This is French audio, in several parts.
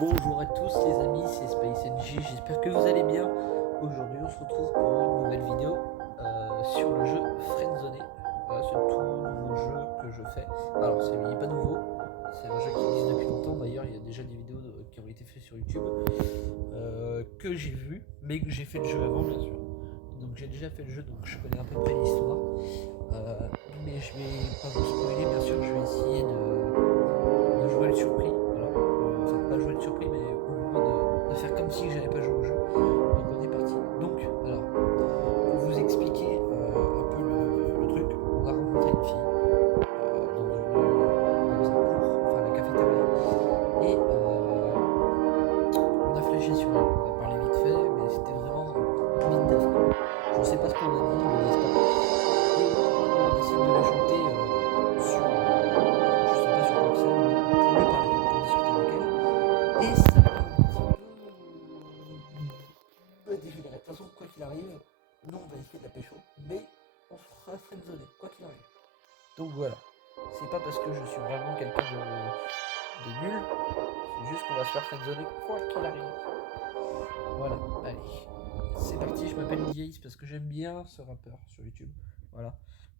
Bonjour à tous les amis, c'est SpaceNJ, j'espère que vous allez bien. Aujourd'hui on se retrouve pour une nouvelle vidéo sur le jeu Friendzoné. Voilà, c'est tout nouveau jeu que je fais. Alors il n'est pas nouveau, c'est un jeu qui existe depuis longtemps. D'ailleurs il y a déjà des vidéos qui ont été faites sur YouTube que j'ai vu, mais que j'ai fait le jeu avant bien sûr. Donc j'ai déjà fait le jeu, donc je connais à peu près l'histoire. Mais je vais pas vous spoiler bien sûr, je vais essayer de jouer le surpris, voilà. Enfin, pas jouer le surpris, mais au moins de faire comme si j'avais pas joué au jeu. Donc on est parti. Donc, alors, pour vous expliquer un peu le truc, on a rencontré une fille dans un cours, enfin la cafétéria, et on a flashé sur elle. On a parlé vite fait, mais c'était vraiment vite def quoi. Je sais pas ce qu'on a dit, me laisse pas. Et on décide de l'ajouter sur, je sais pas sur quoi que c'est, pour lui parler, pour discuter avec elle. Et ça m'a un petit peu dégénéré. De toute façon, quoi qu'il arrive, nous on va essayer de la pécho, mais on sera friendzoné, quoi qu'il arrive. Donc voilà. C'est pas parce que je suis vraiment quelqu'un de nul, c'est juste qu'on va se faire friendzoner quoi qu'il arrive. Voilà, allez. C'est parti, je m'appelle Diace parce que j'aime bien ce rappeur sur YouTube. Voilà.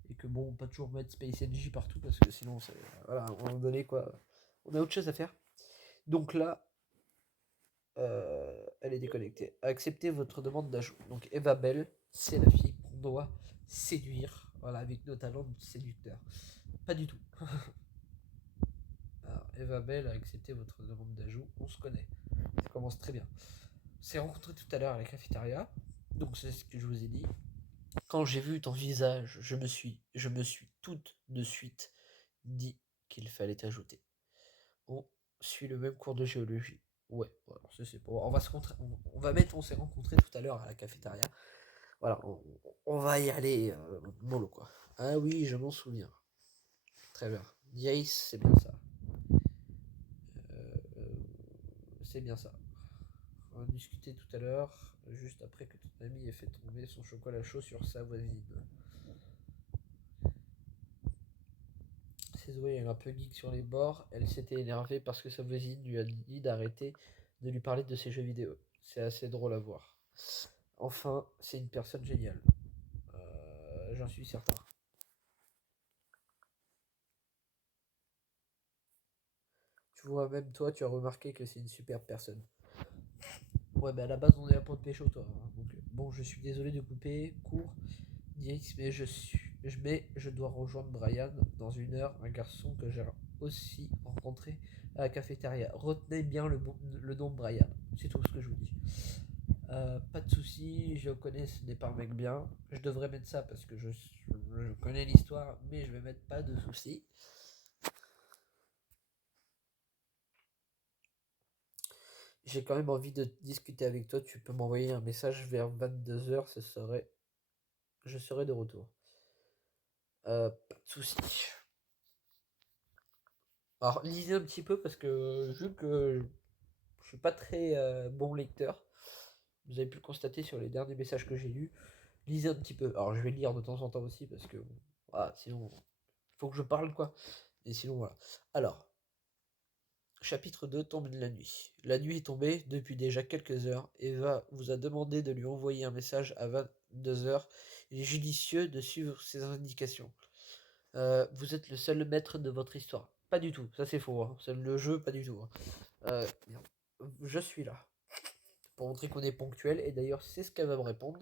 Et que bon, pas toujours mettre Space NJ partout parce que sinon, c'est. Voilà, à un moment donné, quoi. On a autre chose à faire. Donc là, elle est déconnectée. Acceptez votre demande d'ajout. Donc Eva Bell, c'est la fille qu'on doit séduire, voilà, avec nos talents de séducteur. Pas du tout. Alors, Eva Bell a accepté votre demande d'ajout. On se connaît. Ça commence très bien. On s'est rencontrés tout à l'heure à la cafétéria. Donc c'est ce que je vous ai dit. Quand j'ai vu ton visage, je me suis tout de suite dit qu'il fallait t'ajouter. On suit le même cours de géologie. Ouais, voilà, ça c'est pour. On va mettre, on s'est rencontrés tout à l'heure à la cafétéria. Voilà, on va y aller mollo quoi. Ah oui, je m'en souviens. Très bien. Yace, c'est bien ça. C'est bien ça. On a discuté tout à l'heure, juste après que ton ami ait fait tomber son chocolat chaud sur sa voisine. Ses oreilles un peu geek sur les bords, elle s'était énervée parce que sa voisine lui a dit d'arrêter de lui parler de ses jeux vidéo. C'est assez drôle à voir. Enfin, c'est une personne géniale. J'en suis certain. Tu vois, même toi, tu as remarqué que c'est une superbe personne. Ouais, bah à la base, on est là pour te pécho, toi, hein. Donc, bon, je suis désolé de couper court, Dix, mais je dois rejoindre Brian dans 1 heure, un garçon que j'ai aussi rencontré à la cafétéria. Retenez bien le nom de Brian, c'est tout ce que je vous dis. Pas de soucis, je connais, ce n'est pas un mec bien. Je devrais mettre ça parce que je connais l'histoire, mais je vais mettre pas de soucis. J'ai quand même envie de discuter avec toi. Tu peux m'envoyer un message vers 22 h, je serai de retour. Pas de soucis. Alors, lisez un petit peu parce que vu que je suis pas très bon lecteur, vous avez pu le constater sur les derniers messages que j'ai lus. Lisez un petit peu. Alors, je vais lire de temps en temps aussi parce que voilà, sinon, il faut que je parle quoi. Et sinon, voilà. Alors, chapitre 2, tombe de la nuit. La nuit est tombée depuis déjà quelques heures. Eva vous a demandé de lui envoyer un message à 22 heures. Il est judicieux de suivre ses indications. Vous êtes le seul maître de votre histoire. Pas du tout, ça c'est faux, hein. C'est le jeu, pas du tout, hein. Merde. Je suis là pour montrer qu'on est ponctuel, et d'ailleurs c'est ce qu'elle va me répondre.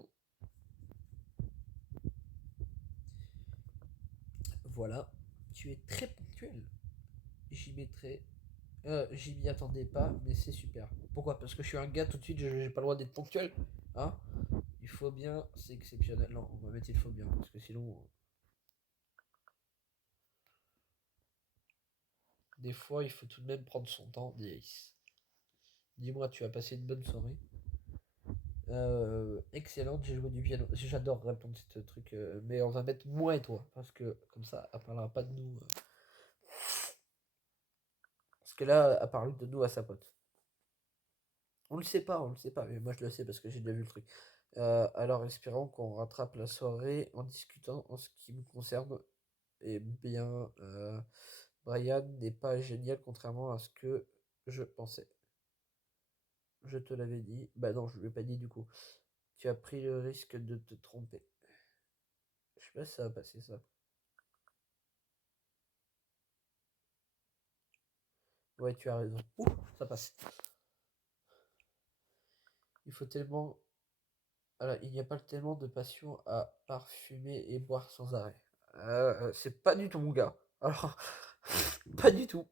Voilà, tu es très ponctuel. J'y mettrai. J'y m'y attendais pas, mais c'est super. Pourquoi? Parce que je suis un gars, tout de suite, j'ai pas le droit d'être ponctuel. Hein? Il faut bien, c'est exceptionnel. Non, on va mettre il faut bien, parce que sinon, des fois, il faut tout de même prendre son temps. Dis-moi, tu as passé une bonne soirée? Excellente, j'ai joué du piano. J'adore répondre à ce truc, mais on va mettre moi et toi, parce que comme ça, elle parlera pas de nous. Parce que là, elle parle de nous à sa pote. On le sait pas, mais moi je le sais parce que j'ai déjà vu le truc. Alors espérons qu'on rattrape la soirée en discutant en ce qui me concerne. Eh bien, Brian n'est pas génial contrairement à ce que je pensais. Je te l'avais dit. Bah non, je ne l'ai pas dit du coup. Tu as pris le risque de te tromper. Je sais pas si ça va passer ça. Ouais, tu as raison. Ouh, ça passe. Il faut tellement. Alors, il n'y a pas tellement de passion à parfumer et boire sans arrêt. C'est pas du tout mon gars. Alors, pas du tout.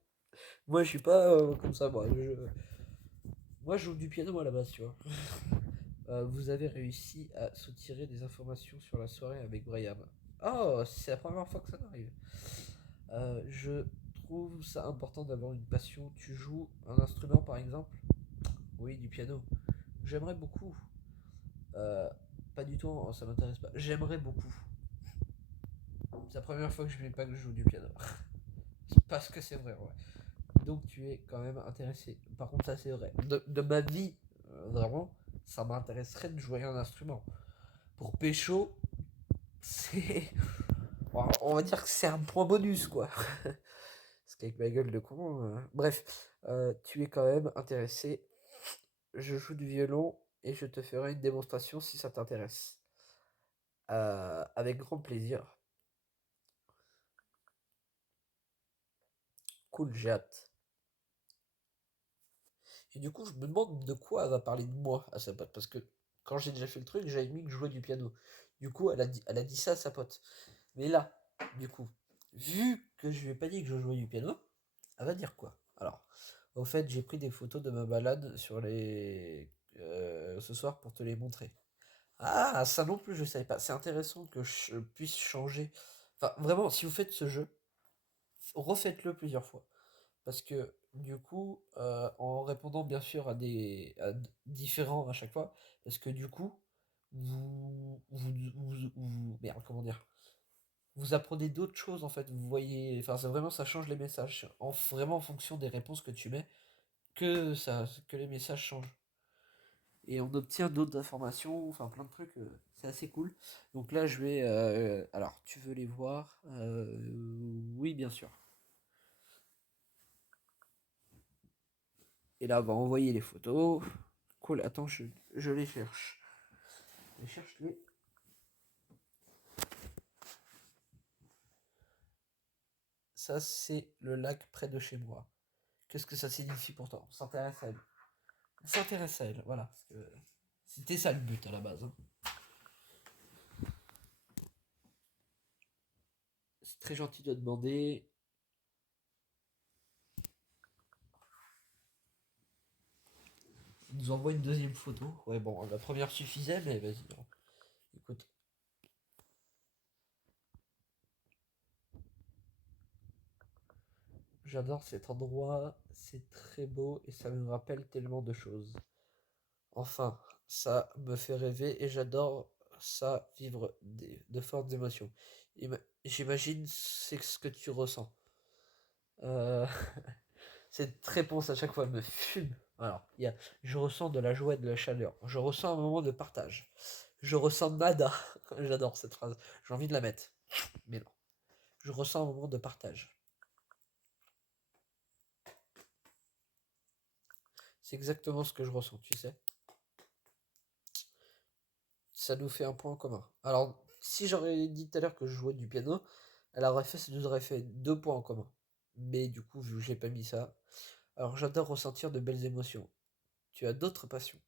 Moi, je suis pas comme ça. Moi, je joue du piano à la base, tu vois. Vous avez réussi à soutirer des informations sur la soirée avec Brian. Oh, c'est la première fois que ça m'arrive. Je trouve ça important d'avoir une passion. Tu joues un instrument, par exemple? Oui, du piano. J'aimerais beaucoup. Euh, Pas du tout, ça m'intéresse pas. J'aimerais beaucoup. C'est la première fois que je mets pas que je joue du piano. Parce que c'est vrai, ouais. Donc tu es quand même intéressé. Par contre, ça c'est vrai. De ma vie, vraiment, ça m'intéresserait de jouer un instrument. Pour pécho, c'est. On va dire que c'est un point bonus, quoi. Parce qu'avec ma gueule de con. Bref, tu es quand même intéressé. Je joue du violon et je te ferai une démonstration si ça t'intéresse. Avec grand plaisir. Cool, j'ai hâte. Et du coup, je me demande de quoi elle va parler de moi à sa pote. Parce que quand j'ai déjà fait le truc, j'avais mis que je jouais du piano. Du coup, elle a dit ça à sa pote. Mais là, du coup, vu que je lui ai pas dit que je jouais du piano, elle va dire quoi? Alors, au fait, j'ai pris des photos de ma balade sur les ce soir pour te les montrer. Ah, ça non plus, je savais pas. C'est intéressant que je puisse changer. Enfin, vraiment, si vous faites ce jeu, refaites-le plusieurs fois. Parce que du coup, en répondant bien sûr différents à chaque fois, parce que du coup, merde, comment dire, vous apprenez d'autres choses en fait. Vous voyez, enfin, c'est vraiment ça change les messages, vraiment en fonction des réponses que tu mets, que les messages changent. Et on obtient d'autres informations, enfin plein de trucs, c'est assez cool. Donc là, je vais, alors, tu veux les voir? Oui, bien sûr. Et là, on va envoyer les photos. Cool, attends, je les cherche. Je cherche les. Ça, c'est le lac près de chez moi. Qu'est-ce que ça signifie pourtant? On s'intéresse à elle. On s'intéresse à elle, voilà. Parce que c'était ça le but à la base, hein. C'est très gentil de demander. Il nous envoie une deuxième photo. Ouais, bon, la première suffisait, mais vas-y, hein. Écoute. J'adore cet endroit, c'est très beau et ça me rappelle tellement de choses. Enfin, ça me fait rêver et j'adore ça, vivre de fortes émotions. J'imagine c'est ce que tu ressens. Euh, Cette réponse à chaque fois me fume. Alors, je ressens de la joie et de la chaleur. Je ressens un moment de partage. Je ressens nada. J'adore cette phrase. J'ai envie de la mettre. Mais non. Je ressens un moment de partage. C'est exactement ce que je ressens, tu sais. Ça nous fait un point en commun. Alors, si j'aurais dit tout à l'heure que je jouais du piano, ça nous aurait fait 2 points en commun. Mais du coup, vu que j'ai pas mis ça. Alors, j'adore ressentir de belles émotions. Tu as d'autres passions.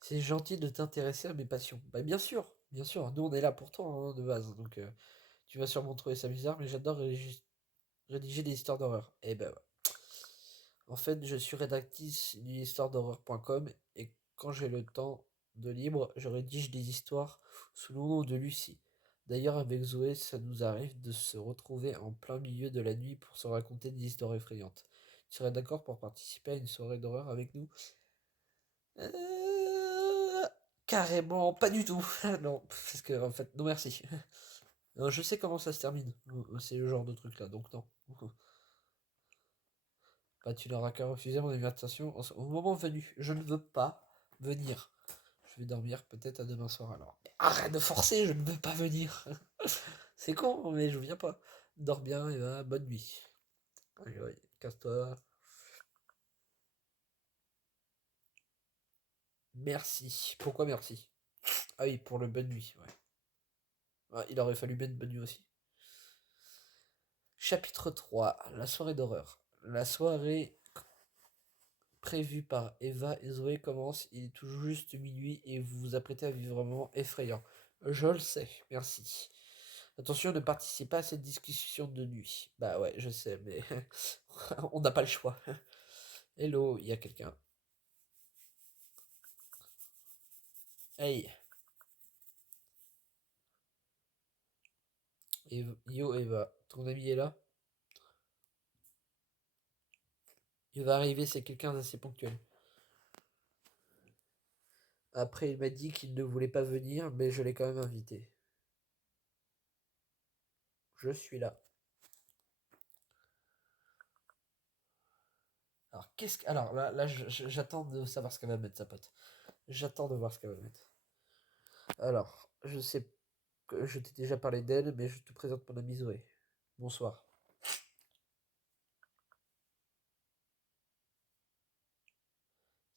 C'est gentil de t'intéresser à mes passions. Bah, bien sûr. Nous, on est là pour toi, hein, de base. Donc, tu vas sûrement trouver ça bizarre, mais j'adore rédiger des histoires d'horreur. Et ben, ouais. En fait, je suis rédactrice d'une histoire d'horreur.com et quand j'ai le temps de libre, je rédige des histoires sous le nom de Lucie. D'ailleurs, avec Zoé, ça nous arrive de se retrouver en plein milieu de la nuit pour se raconter des histoires effrayantes. Tu serais d'accord pour participer à une soirée d'horreur avec nous? Euh, Carrément pas du tout. Non, parce que en fait, non merci. Je sais comment ça se termine. C'est le genre de truc là, donc non. Bah, tu n'auras qu'à refuser mon invitation au moment venu. Je ne veux pas venir. Je vais dormir peut-être à demain soir alors. Mais arrête de forcer, je ne veux pas venir. C'est con, mais je viens pas. Dors bien, Eva, bonne nuit. Allez, ouais, casse-toi. Merci. Pourquoi merci? Ah oui, pour le bonne nuit, ouais. Ah, il aurait fallu mettre bonne nuit aussi. Chapitre 3, la soirée d'horreur. La soirée prévue par Eva et Zoé commence, il est tout juste minuit et vous vous apprêtez à vivre un moment effrayant. Je le sais, merci. Attention, ne participez pas à cette discussion de nuit. Bah ouais, je sais, mais on n'a pas le choix. Hello, il y a quelqu'un. Hey, Yo Eva, ton ami est là? Il va arriver, c'est quelqu'un d'assez ponctuel. Après, il m'a dit qu'il ne voulait pas venir, mais je l'ai quand même invité. Je suis là. Alors, Alors, là j'attends de savoir ce qu'elle va mettre, sa pote. J'attends de voir ce qu'elle va mettre. Alors, je sais que je t'ai déjà parlé d'elle, mais je te présente mon amie Zoé. Bonsoir.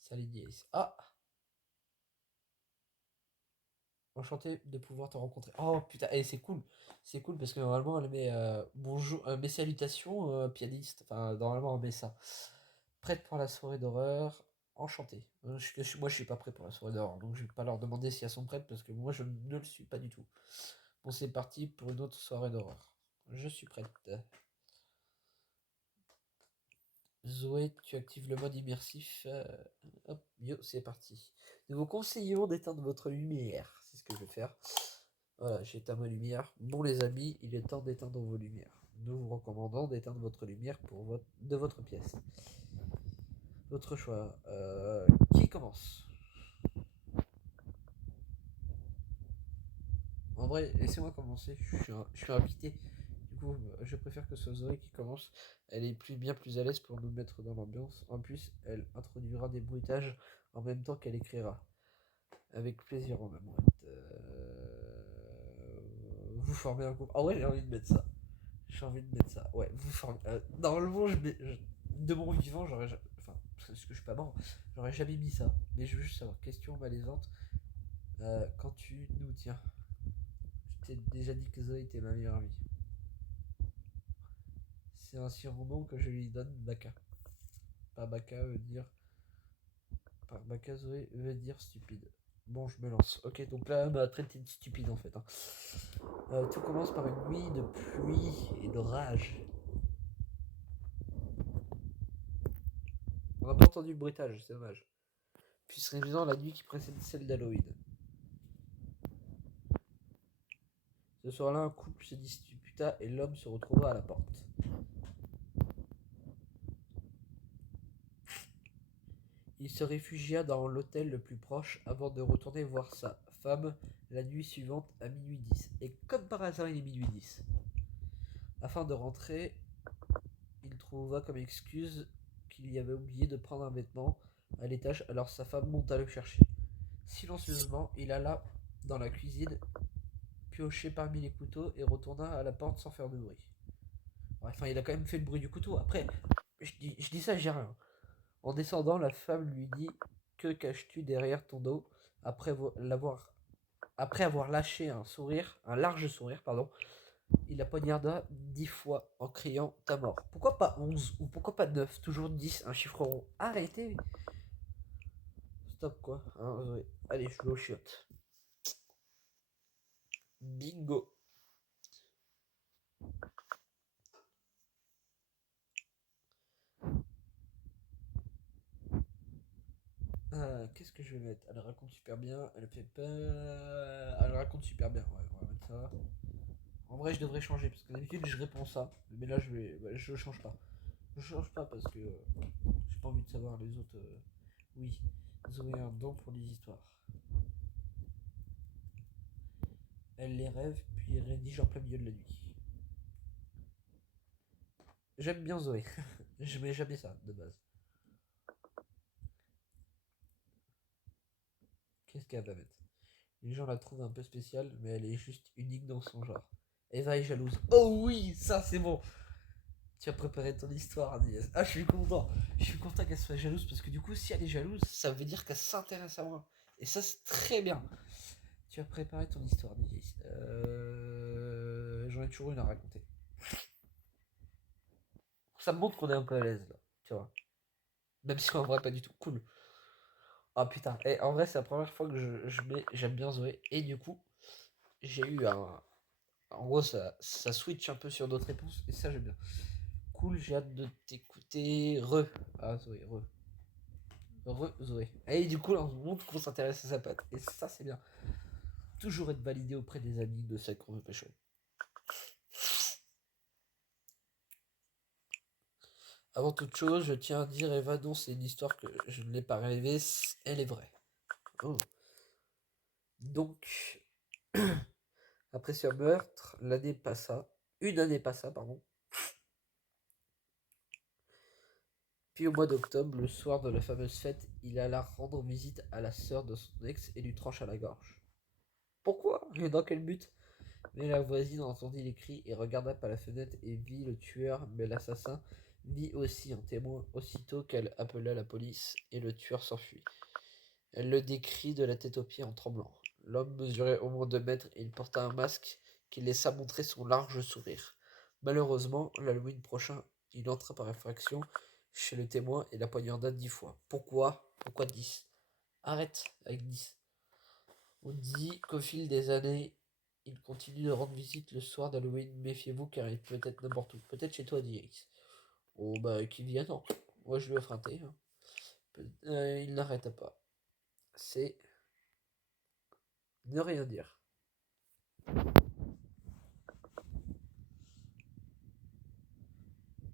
Salut Nice. Ah, enchanté de pouvoir te rencontrer. Oh putain, et c'est cool. C'est cool parce que normalement elle met bonjour, mes salutations, pianiste. Enfin, normalement elle met ça. Prête pour la soirée d'horreur. Enchanté. Moi je suis pas prêt pour la soirée d'horreur, donc je vais pas leur demander si elles sont prêtes parce que moi je ne le suis pas du tout. Bon, c'est parti pour une autre soirée d'horreur. Je suis prête. Zoé, tu actives le mode immersif. Hop, yo, c'est parti. Nous vous conseillons d'éteindre votre lumière. C'est ce que je vais faire. Voilà, j'ai éteint ma lumière. Bon, les amis, il est temps d'éteindre vos lumières. Nous vous recommandons d'éteindre votre lumière de votre pièce. Votre choix. Qui commence? En vrai, laissez-moi commencer. Je suis invité. Du coup, je préfère que ce soit Zoé qui commence. Elle est bien plus à l'aise pour nous mettre dans l'ambiance. En plus, elle introduira des bruitages en même temps qu'elle écrira. Avec plaisir en même. Vous formez un groupe. Ah ouais, j'ai envie de mettre ça. J'ai envie de mettre ça. Ouais, vous formez. Normalement, de mon vivant, enfin, parce que je suis pas mort, j'aurais jamais mis ça. Mais je veux juste savoir. Question malaisante. Quand tu nous tiens. Je t'ai déjà dit que Zoé était ma meilleure amie. C'est un surnom que je lui donne, Baka. Pas Baka veut dire. Par Baka, Zoé veut dire stupide. Bon, je me lance. Ok, donc là, elle m'a traité de stupide en fait. Hein. Tout commence par une nuit de pluie et de rage. On n'a pas entendu le bruitage, c'est dommage. Puis se révisant la nuit qui précède celle d'Halloween. Ce soir-là, un couple se disputa et l'homme se retrouva à la porte. Il se réfugia dans l'hôtel le plus proche avant de retourner voir sa femme la nuit suivante à minuit 10. Et comme par hasard, il est minuit 10. Afin de rentrer, il trouva comme excuse qu'il y avait oublié de prendre un vêtement à l'étage, alors sa femme monta le chercher. Silencieusement, il alla dans la cuisine, piocher parmi les couteaux et retourna à la porte sans faire de bruit. Enfin, il a quand même fait le bruit du couteau. Après, je dis ça, j'ai rien. En descendant, la femme lui dit: Que caches-tu derrière ton dos? Après avoir lâché un large sourire, pardon, il la poignarda 10 fois en criant: Ta mort. Pourquoi pas 11 ou pourquoi pas 9? Toujours 10, un chiffre rond. Arrêtez. Stop quoi. Hein, ouais. Allez, je vais au chiottes. Bingo. Qu'est-ce que je vais mettre? Elle raconte super bien, elle fait peur. Elle raconte super bien, ouais, on va mettre ça. En vrai, je devrais changer parce que d'habitude je réponds ça, mais là je change pas. Je change pas parce que j'ai pas envie de savoir les autres. Oui, Zoé a un don pour les histoires. Elle les rêve puis rédige en plein milieu de la nuit. J'aime bien Zoé. Je mets jamais ça de base. Qu'est-ce qu'elle va mettre? Les gens la trouvent un peu spéciale, mais elle est juste unique dans son genre. Eva est jalouse. Oh oui, ça c'est bon. Tu as préparé ton histoire, Agnès. Ah, je suis content. Je suis content qu'elle soit jalouse parce que du coup, si elle est jalouse, ça veut dire qu'elle s'intéresse à moi. Et ça, c'est très bien. Tu as préparé ton histoire, Agnès. J'en ai toujours une à raconter. Ça me montre qu'on est un peu à l'aise là, tu vois. Même si en vrai, pas du tout. Cool. Ah putain. Et en vrai, c'est la première fois que j'aime bien Zoé. Et du coup, j'ai eu un. En gros, ça switch un peu sur d'autres réponses. Et ça, j'aime bien. Cool, j'ai hâte de t'écouter. Ah, Zoé, Zoé. Et du coup, là, on montre qu'on s'intéresse à sa patte. Et ça, c'est bien. Toujours être validé auprès des amis de celle qu'on veut pécho. Avant toute chose, je tiens à dire, Eva, non, c'est une histoire que je ne l'ai pas rêvée. Elle est vraie. Oh. Donc, après ce meurtre, une année passa, pardon. Puis au mois d'octobre, le soir de la fameuse fête, il alla rendre visite à la sœur de son ex et lui trancha la gorge. Pourquoi? Et dans quel but? Mais la voisine entendit les cris et regarda par la fenêtre et vit le tueur, mais l'assassin vit aussi un témoin aussitôt qu'elle appela la police et le tueur s'enfuit. Elle le décrit de la tête aux pieds en tremblant. L'homme mesurait au moins 2 mètres et il porta un masque qui laissa montrer son large sourire. Malheureusement, l'Halloween prochain, il entra par effraction chez le témoin et la poignarda 10 fois. Pourquoi 10? Arrête avec 10. On dit qu'au fil des années, il continue de rendre visite le soir d'Halloween. Méfiez-vous car il peut être n'importe où. Peut-être chez toi, DX. Oh bah qu'il vienne, non. Moi je lui offre un thé. Hein. Il n'arrête pas. C'est ne rien dire.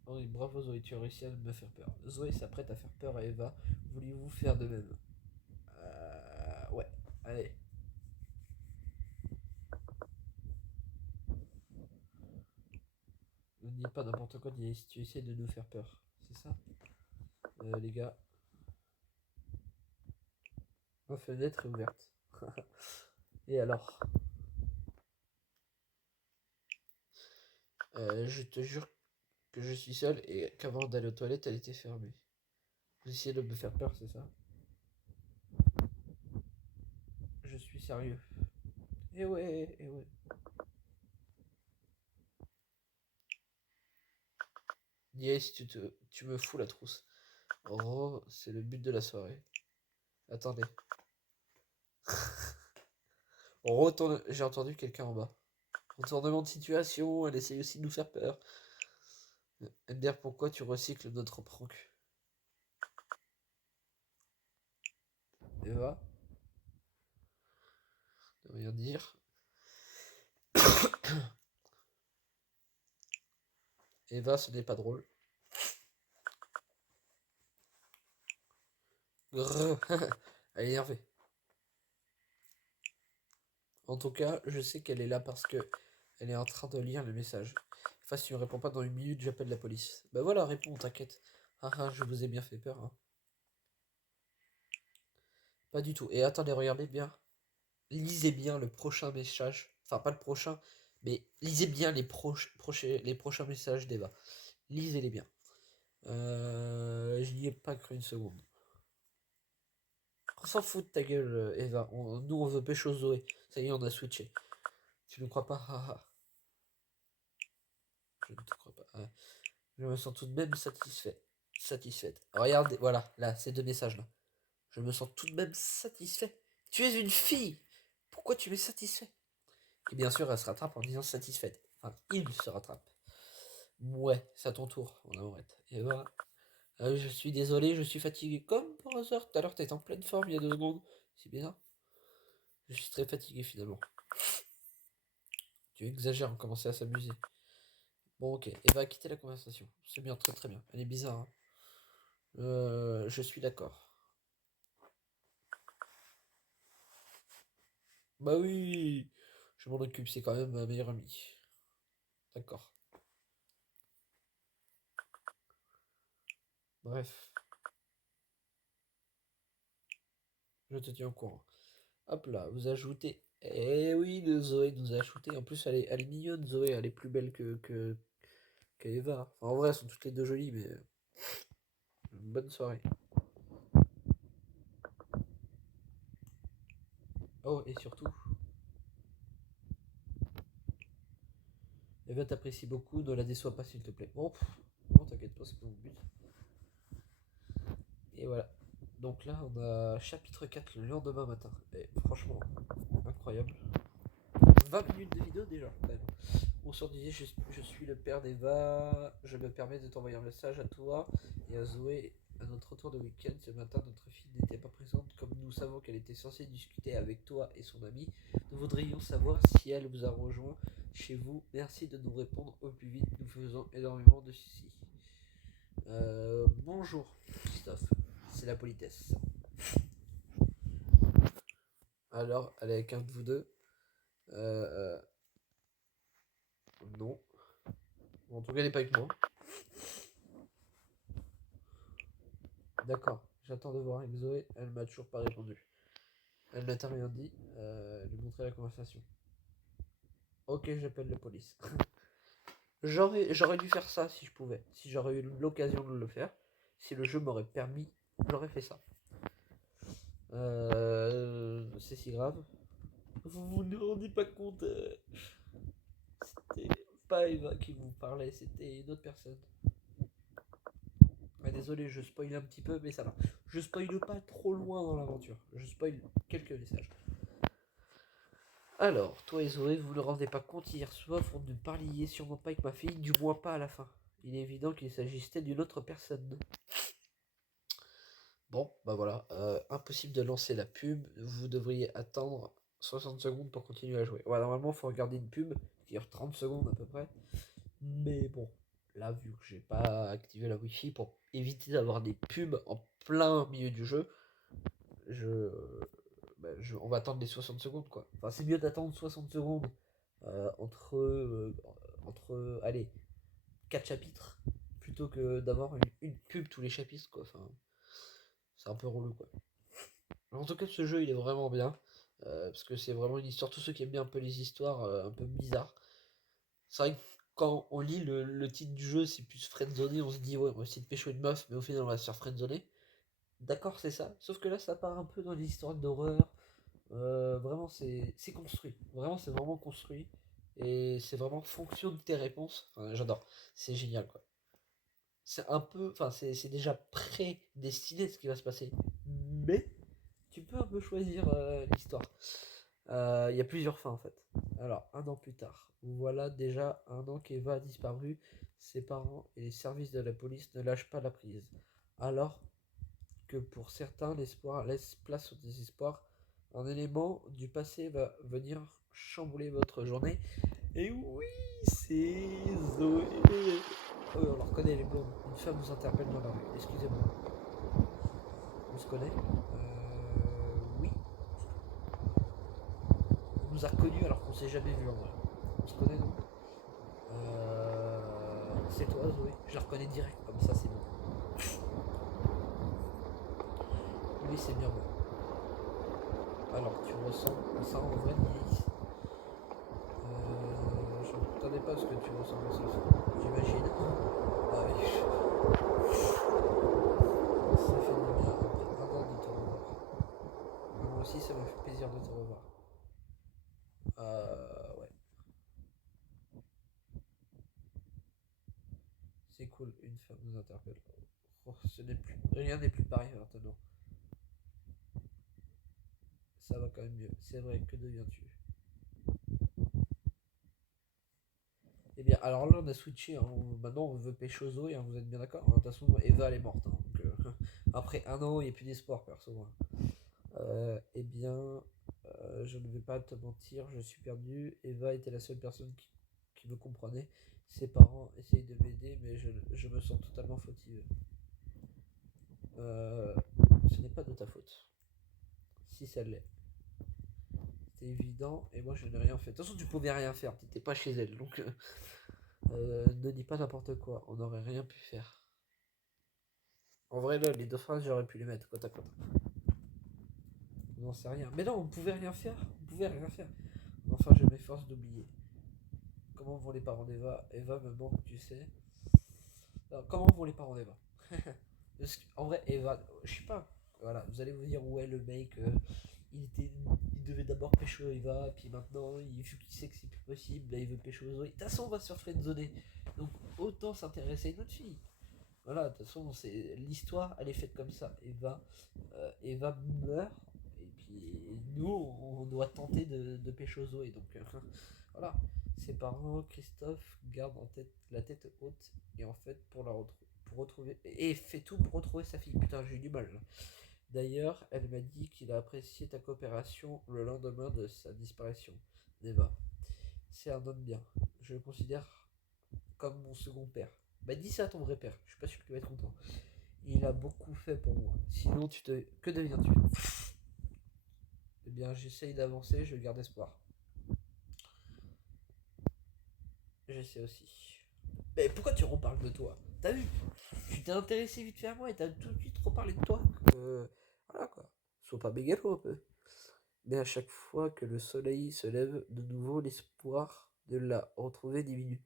Oh oui, bravo Zoé, tu as réussi à me faire peur. Zoé s'apprête à faire peur à Eva. Voulez-vous faire de même? Ouais. Allez. Ne dis pas n'importe quoi, si tu essaies de nous faire peur. C'est ça? Les gars, ma fenêtre est ouverte. Et alors? Je te jure que je suis seul et qu'avant d'aller aux toilettes, elle était fermée. Vous essayez de me faire peur, c'est ça? Je suis sérieux. Eh ouais. Yes, tu me fous la trousse. Oh, c'est le but de la soirée. Attendez. J'ai entendu quelqu'un en bas. Retournement de situation, elle essaye aussi de nous faire peur. Ender, pourquoi tu recycles notre prank? Eva, ne rien dire. Eva, ce n'est pas drôle. Grrr. Elle est énervée. En tout cas, je sais qu'elle est là parce que elle est en train de lire le message. Enfin, si tu ne réponds pas dans 1 minute, j'appelle la police. Bah voilà, réponds, t'inquiète. Ah ah, je vous ai bien fait peur, hein. Pas du tout. Et attendez, regardez bien. Lisez bien le prochain message. Enfin, pas le prochain, mais lisez bien les prochains messages d'Eva. Lisez-les bien. Je n'y ai pas cru une seconde. On s'en fout de ta gueule, Eva. Nous, on veut pécho Zoé. Ça y est, on a switché. Tu ne crois pas? Je ne te crois pas. Je me sens tout de même satisfaite. Regardez, voilà, là, ces 2 messages-là. Je me sens tout de même satisfait. Tu es une fille. Pourquoi tu es satisfait? Et bien sûr, elle se rattrape en disant satisfaite. Enfin, il se rattrape. Ouais, c'est à ton tour, mon amourette. Et voilà. Je suis désolé, je suis fatigué. Comme par hasard, tout à l'heure, t'étais en pleine forme il y a 2 secondes. C'est bizarre. Je suis très fatigué finalement. Tu exagères, on commençait à s'amuser. Bon, ok, et va quitter la conversation. C'est bien, très très bien. Elle est bizarre, hein. Je suis d'accord. Bah oui, je m'en occupe, c'est quand même ma meilleure amie. D'accord. Bref, je te tiens au courant. Hop là, vous ajoutez Et oui, Zoé nous a shooté. En plus, elle est mignonne, Zoé. Elle est plus belle que Eva. Enfin, en vrai, elles sont toutes les deux jolies, mais bonne soirée. Oh, et surtout, Eva t'apprécie beaucoup. Ne la déçois pas, s'il te plaît. Bon, non, t'inquiète pas, c'est pas mon but. Et voilà. Donc là, on a chapitre 4 le lendemain matin. Et franchement, incroyable. 20 minutes de vidéo déjà, quand même. On se disait, je suis le père d'Eva, je me permets de t'envoyer un message à toi et à Zoé. À notre retour de week-end ce matin, notre fille n'était pas présente. Comme nous savons qu'elle était censée discuter avec toi et son ami, nous voudrions savoir si elle vous a rejoint chez vous. Merci de nous répondre au plus vite, nous faisons énormément de soucis. Bonjour Christophe, c'est la politesse. Alors, elle est avec un de vous deux. Euh, non. Bon, en tout cas, elle n'est pas avec moi. D'accord, j'attends de voir avec Zoé, elle m'a toujours pas répondu. Elle n'a rien dit, lui montrer la conversation. Ok, j'appelle la police. J'aurais dû faire ça si je pouvais, si j'aurais eu l'occasion de le faire, si le jeu m'aurait permis, j'aurais fait ça. C'est si grave. Vous vous ne rendez pas compte, c'était pas Eva qui vous parlait, c'était une autre personne. Ah, désolé, je spoil un petit peu, mais ça va. Je spoile pas trop loin dans l'aventure. Je spoil quelques messages. Alors, toi et Zoé, vous ne rendez pas compte, hier soir, vous ne parliez sûrement pas avec ma fille, du moins pas à la fin. Il est évident qu'il s'agissait d'une autre personne. Bon, bah voilà, impossible de lancer la pub, vous devriez attendre 60 secondes pour continuer à jouer. Ouais, normalement, il faut regarder une pub qui dure 30 secondes à peu près. Mais bon, là, vu que j'ai pas activé la Wi-Fi pour éviter d'avoir des pubs en plein milieu du jeu, je, on va attendre les 60 secondes quoi. Enfin, c'est mieux d'attendre 60 secondes entre allez, 4 chapitres plutôt que d'avoir une pub tous les chapitres quoi. Enfin, c'est un peu relou quoi. En tout cas, ce jeu il est vraiment bien parce que c'est vraiment une histoire. Tous ceux qui aiment bien un peu les histoires un peu bizarres, c'est vrai que quand on lit le titre du jeu, c'est plus friendzoné, on se dit ouais, on va essayer de pécho une meuf, mais au final on va se faire friendzoner. D'accord, c'est ça. Sauf que là, ça part un peu dans les histoires d'horreur. Vraiment, c'est construit. Vraiment, c'est vraiment construit. Et c'est vraiment fonction de tes réponses. Enfin, j'adore. C'est génial, quoi. C'est un peu. Enfin, c'est déjà prédestiné ce qui va se passer. Mais tu peux un peu choisir l'histoire. Il y a plusieurs fins, en fait. Alors, un an plus tard. Voilà déjà un an qu'Eva a disparu. Ses parents et les services de la police ne lâchent pas la prise. Alors que pour certains, l'espoir laisse place au désespoir. Un élément du passé va venir chambouler votre journée. Et oui, c'est Zoé. Oh, on la reconnaît, les blondes. Une femme nous interpelle dans la rue. Excusez-moi. On se connaît Oui. On nous a reconnus alors qu'on s'est jamais vu en vrai. On se connaît, non C'est toi, Zoé. Je la reconnais direct, comme ça, c'est bon. Oui, c'est bien moi. Alors, tu ressembles à ça en vrai, Lily. Je ne m'attendais pas à ce que tu ressembles à ça, j'imagine. Ah oui. Ça fait du bien après un an de te revoir. Moi aussi, ça m'a fait plaisir de te revoir. Ouais. C'est cool, une femme nous interpelle. Oh, ce n'est plus. Rien n'est plus pareil maintenant. Ça va quand même mieux. C'est vrai, que deviens-tu? Eh bien, alors là, on a switché. Hein. Maintenant, on veut pécho Zoé, hein, vous êtes bien d'accord? De toute façon, Eva, elle est morte. Hein, donc, après un an, il n'y a plus d'espoir, perso. Hein. Eh bien, je ne vais pas te mentir, je suis perdu. Eva était la seule personne qui me comprenait. Ses parents essayent de m'aider, mais je me sens totalement fautive. Euh, Ce n'est pas de ta faute. Si ça l'est. C'est évident, et moi je n'ai rien fait. De toute façon, tu pouvais rien faire, tu n'étais pas chez elle, donc ne dis pas n'importe quoi, on n'aurait rien pu faire. En vrai, là, les deux phrases, j'aurais pu les mettre côte à côte. on n'en sait rien. Mais non, on pouvait rien faire. On pouvait rien faire. Enfin, je m'efforce d'oublier. Comment vont les parents d'Eva? Eva me manque, tu sais. Alors, comment vont les parents d'Eva? En vrai, Eva, je sais pas. Voilà, vous allez vous dire, ouais, le mec, il devait d'abord pécho Eva, puis maintenant, vu qu'il sait que c'est plus possible, là, il veut pécho Zoé. De toute façon, on va se faire friendzoner. Donc, autant s'intéresser à une autre fille. Voilà, de toute façon, l'histoire, elle est faite comme ça. Eva meurt, et puis nous, on doit tenter de pécho Zoé. Donc, voilà. Ses parents, Christophe, garde en tête, la tête haute, et en fait, pour retrouver. Et fait tout pour retrouver sa fille. Putain, j'ai eu du mal là. D'ailleurs, elle m'a dit qu'il a apprécié ta coopération le lendemain de sa disparition. Neva, c'est un homme bien. Je le considère comme mon second père. Bah dis ça à ton vrai père, je suis pas sûr qu'il va être content. Il a beaucoup fait pour moi. Sinon, que deviens-tu? Eh bien, j'essaye d'avancer, je garde espoir. J'essaie aussi. Mais pourquoi tu reparles de toi? T'as vu? Tu t'es intéressé vite fait à moi et t'as tout de suite reparlé de toi. Voilà quoi. Sois pas mégalo un peu. Mais à chaque fois que le soleil se lève, de nouveau l'espoir de la retrouver diminue.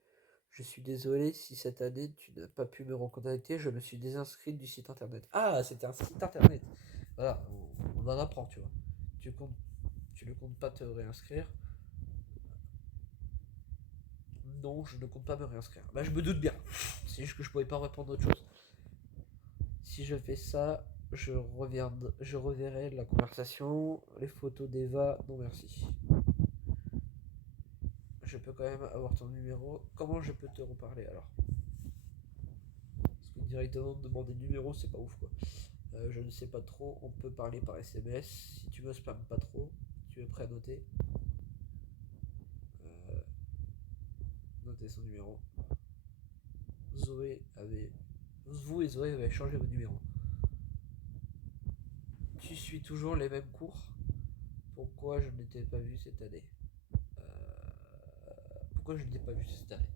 Je suis désolé si cette année tu n'as pas pu me recontacter, je me suis désinscrit du site internet. Ah, c'était un site internet. Voilà, on en apprend, tu vois. Tu comptes, tu ne comptes pas te réinscrire? Non, je ne compte pas me réinscrire. Bah, je me doute bien. C'est juste que je pouvais pas répondre à autre chose. Si je fais ça, je reverrai la conversation, les photos d'Eva. Non, merci. Je peux quand même avoir ton numéro. Comment je peux te reparler alors? Parce que directement demander le numéro, c'est pas ouf quoi. Je ne sais pas trop, on peut parler par SMS. Si tu me spam pas trop, tu es prêt à noter? euh, Noter son numéro. Zoé avait. Vous et Zoé avez changé vos numéros. Tu suis toujours les mêmes cours? Pourquoi je ne t'ai pas vu cette année? Pourquoi je ne t'ai pas vu cette année?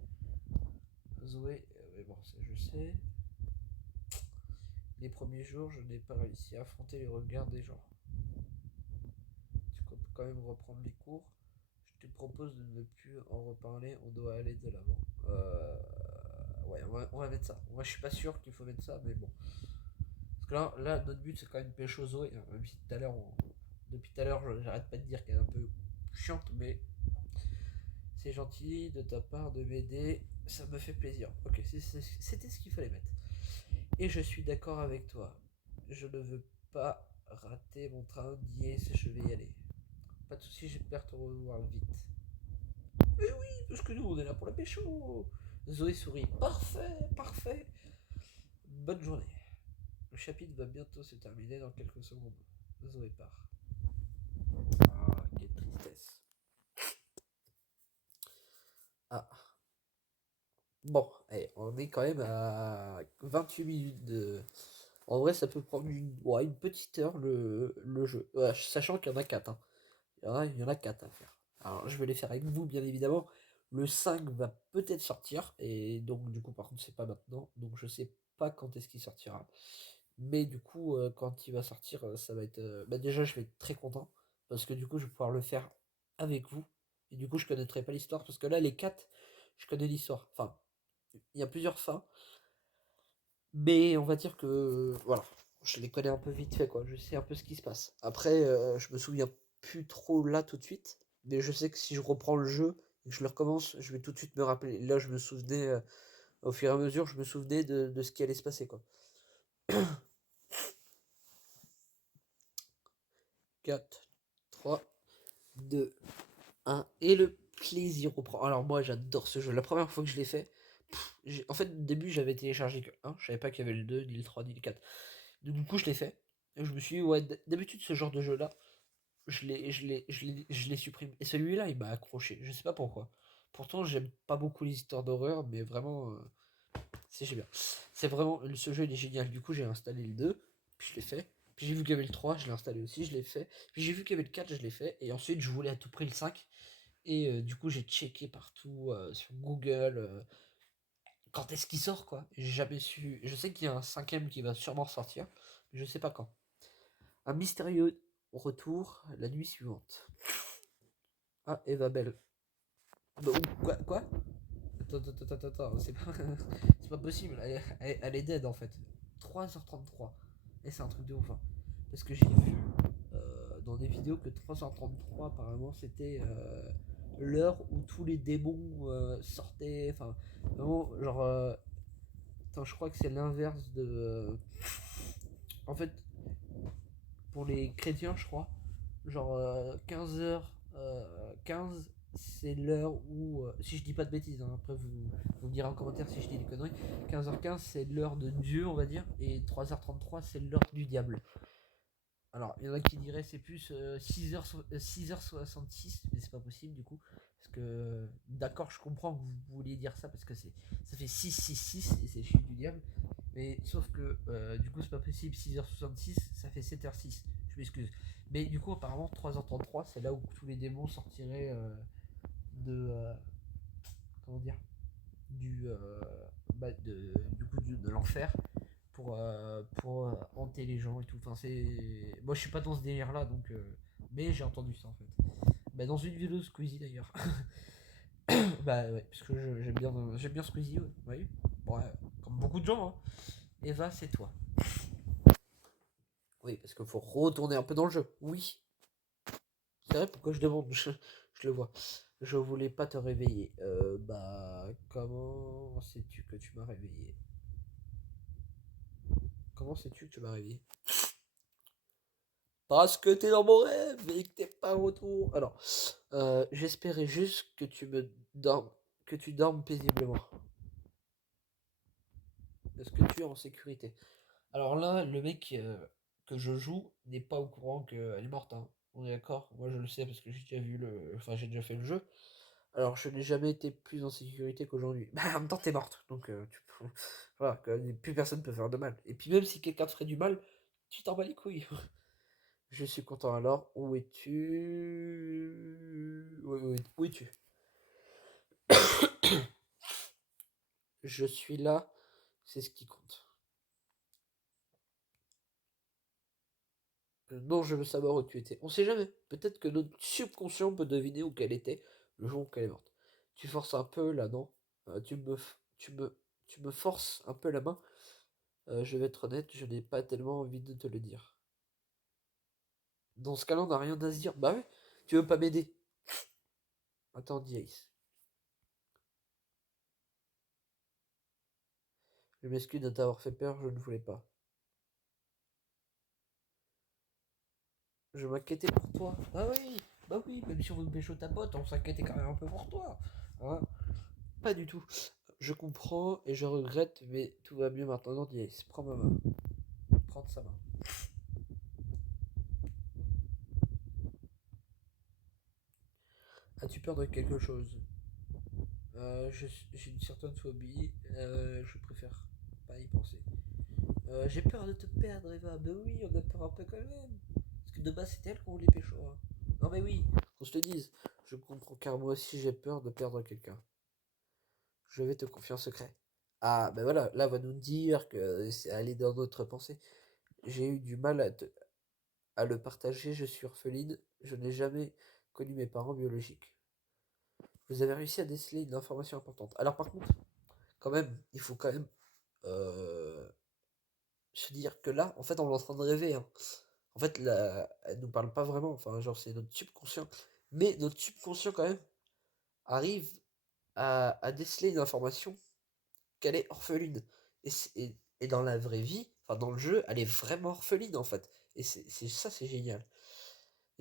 Zoé, mais bon, ça je sais. Les premiers jours, je n'ai pas réussi à affronter les regards des gens. Tu peux quand même reprendre les cours. Je te propose de ne plus en reparler, on doit aller de l'avant. Ouais, on va mettre ça. Moi, je suis pas sûr qu'il faut mettre ça, mais bon. Parce que là notre but, c'est quand même pécho Zoé. Même si depuis tout à l'heure, j'arrête pas de dire qu'elle est un peu chiante, mais c'est gentil de ta part de m'aider. Ça me fait plaisir. Ok, c'était ce qu'il fallait mettre. Et je suis d'accord avec toi. Je ne veux pas rater mon train d'hier, je vais y aller. Pas de soucis, j'espère te revoir vite. Mais oui, parce que nous, on est là pour la pécho. Zoé sourit. Parfait, parfait. Bonne journée. Le chapitre va bientôt se terminer dans quelques secondes. Zoé part. Ah, quelle tristesse. Ah. Bon, allez, on est quand même à 28 minutes de. En vrai, ça peut prendre une petite heure le jeu. Ouais, sachant qu'il y en a 4. Hein. Il y en a 4 à faire. Alors, je vais les faire avec vous, bien évidemment. Le 5 va peut-être sortir. Et donc, du coup, par contre, c'est pas maintenant. Donc, je sais pas quand est-ce qu'il sortira. Mais du coup, quand il va sortir, ça va être. Bah, déjà, je vais être très content. Parce que du coup, je vais pouvoir le faire avec vous. Et du coup, je connaîtrai pas l'histoire. Parce que là, les 4, je connais l'histoire. Enfin, il y a plusieurs fins. Mais on va dire que. Voilà. Je les connais un peu vite fait, quoi. Je sais un peu ce qui se passe. Après, je me souviens plus trop là tout de suite. Mais je sais que si je reprends le jeu et que je le recommence, je vais tout de suite me rappeler. Là, je me souvenais. Au fur et à mesure, je me souvenais de ce qui allait se passer, quoi. 4, 3, 2, 1. Et le plaisir reprend. Alors moi j'adore ce jeu. La première fois que je l'ai fait, en fait au début j'avais téléchargé que 1, je savais pas qu'il y avait le 2, ni le 3, ni le 4. Du coup je l'ai fait. Et je me suis dit ouais d'habitude ce genre de jeu là, je les supprime. Et celui-là il m'a accroché. Je sais pas pourquoi. Pourtant j'aime pas beaucoup les histoires d'horreur, mais vraiment c'est génial. C'est vraiment ce jeu il est génial. Du coup j'ai installé le 2, puis je l'ai fait. Puis j'ai vu qu'il y avait le 3, je l'ai installé aussi, je l'ai fait. Puis j'ai vu qu'il y avait le 4, je l'ai fait. Et ensuite je voulais à tout prix le 5. Et du coup, j'ai checké partout sur Google quand est-ce qu'il sort, quoi. J'ai jamais su. Je sais qu'il y a un cinquième qui va sûrement sortir, mais je sais pas quand. Un mystérieux. retour la nuit suivante. Ah, Eva Belle. Bah, quoi? Attends, c'est pas, c'est pas possible, elle est dead en fait. 3h33. Et c'est un truc de ouf. Hein. Parce que j'ai vu dans des vidéos que 3h33, apparemment, c'était l'heure où tous les démons sortaient. Enfin, vraiment, genre. Attends, je crois que c'est l'inverse de. En fait, pour les chrétiens, je crois, genre 15h15, c'est l'heure où, si je dis pas de bêtises, hein, après vous me direz en commentaire si je dis des conneries, 15h15 c'est l'heure de Dieu, on va dire, et 3h33 c'est l'heure du diable. Alors, il y en a qui diraient c'est plus 6h66, mais c'est pas possible du coup. Parce que, d'accord, je comprends que vous vouliez dire ça parce que ça fait 666 et c'est le chiffre du diable. Mais sauf que, du coup, c'est pas possible. 6h66, ça fait 7h06. Je m'excuse. Mais du coup, apparemment, 3h33, c'est là où tous les démons sortiraient de. Comment dire du, du coup, de l'enfer pour hanter les gens et tout. Enfin, c'est. Moi, je suis pas dans ce délire là, donc. Mais j'ai entendu ça en fait. Bah, dans une vidéo de Squeezie d'ailleurs. Bah, ouais, parce que j'aime bien Squeezie, ouais. Oui. Bon, ouais, comme beaucoup de gens, hein. Eva, c'est toi. Oui, parce qu'il faut retourner un peu dans le jeu. Oui. C'est vrai, pourquoi je demande je le vois. Je voulais pas te réveiller. Bah, comment sais-tu que tu m'as réveillé? Comment sais-tu que tu m'as réveillé? Parce que t'es dans mon rêve et que t'es pas au retour. Alors, j'espérais juste que que tu dormes paisiblement. Est-ce que tu es en sécurité? Alors là, le mec que je joue n'est pas au courant qu'elle est morte. Hein. On est d'accord? Moi, je le sais parce que j'ai déjà vu enfin, j'ai déjà fait le jeu. Alors, je n'ai jamais été plus en sécurité qu'aujourd'hui. Bah, en même temps, t'es morte. Donc, voilà, plus personne peut faire de mal. Et puis, même si quelqu'un te ferait du mal, tu t'en bats les couilles. Je suis content alors. Où es-tu? Où es-tu? Je suis là. C'est ce qui compte. Non, je veux savoir où tu étais. On sait jamais. Peut-être que notre subconscient peut deviner où qu'elle était le jour où qu'elle est morte. Tu forces un peu là, non? Tu me forces un peu la main. Je vais être honnête, je n'ai pas tellement envie de te le dire. Dans ce cas-là, on n'a rien à se dire. Bah ouais, tu veux pas m'aider? Attends, Ace. Je m'excuse de t'avoir fait peur, je ne voulais pas. Je m'inquiétais pour toi. Bah oui, même si on veut pécho ta pote, on s'inquiétait quand même un peu pour toi. Hein? Pas du tout. Je comprends et je regrette, mais tout va mieux maintenant. Ace, prends ma main. Prends sa main. As-tu peur de quelque chose? J'ai une certaine phobie. Je préfère pas y penser. J'ai peur de te perdre, Eva. Ben oui, on a peur un peu quand même. Parce que de base, c'était elle qu'on voulait pécho. Hein. Non, mais oui, qu'on se le dise. Je comprends car moi aussi j'ai peur de perdre quelqu'un. Je vais te confier un secret. Ah, ben voilà, là, on va nous dire que c'est aller dans notre pensée. J'ai eu du mal à le partager. Je suis orpheline. Je n'ai jamais connu mes parents biologiques. Vous avez réussi à déceler une information importante. Alors, par contre, quand même, il faut quand même euh, se dire que là, en fait, on est en train de rêver. Hein. En fait, là, elle nous parle pas vraiment. Enfin, genre, c'est notre subconscient. Mais notre subconscient, quand même, arrive à déceler une information qu'elle est orpheline. Et dans la vraie vie, enfin, dans le jeu, elle est vraiment orpheline, en fait. Et ça, c'est génial.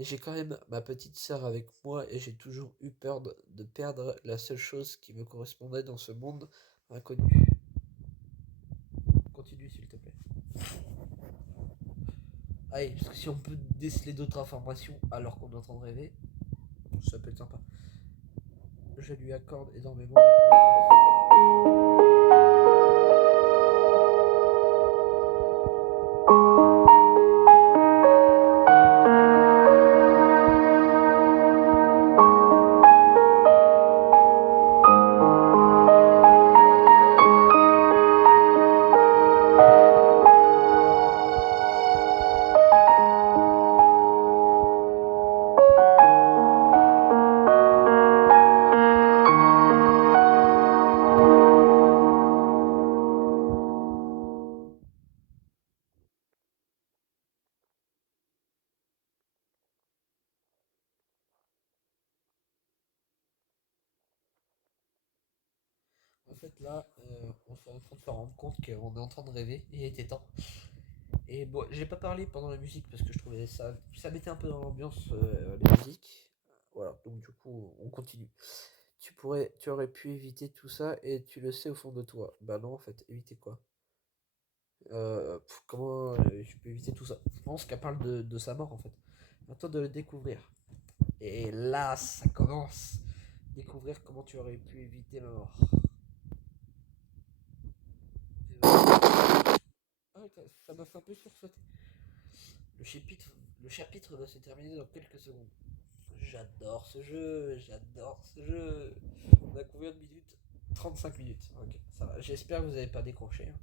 Et j'ai quand même ma petite sœur avec moi et j'ai toujours eu peur de perdre la seule chose qui me correspondait dans ce monde inconnu. Continue, s'il te plaît. Allez, parce que si on peut déceler d'autres informations alors qu'on est en train de rêver, ça peut être sympa. Je lui accorde énormément de En fait, là, on est en train de se rendre compte qu'on est en train de rêver, et il était temps. Et bon, j'ai pas parlé pendant la musique parce que je trouvais ça mettait un peu dans l'ambiance la musique. Voilà, donc du coup, on continue. Tu aurais pu éviter tout ça et tu le sais au fond de toi. Bah non, en fait, éviter quoi? Comment je peux éviter tout ça? Je pense qu'elle parle de sa mort en fait. Attends de le découvrir. Et là, ça commence. Découvrir comment tu aurais pu éviter ma mort. Ah, ça m'a fait un peu sursauter. Le chapitre, le chapitre va se terminer dans quelques secondes. J'adore ce jeu, j'adore ce jeu. On a combien de minutes? 35 minutes. Ok, ça va. J'espère que vous n'avez pas décroché, hein.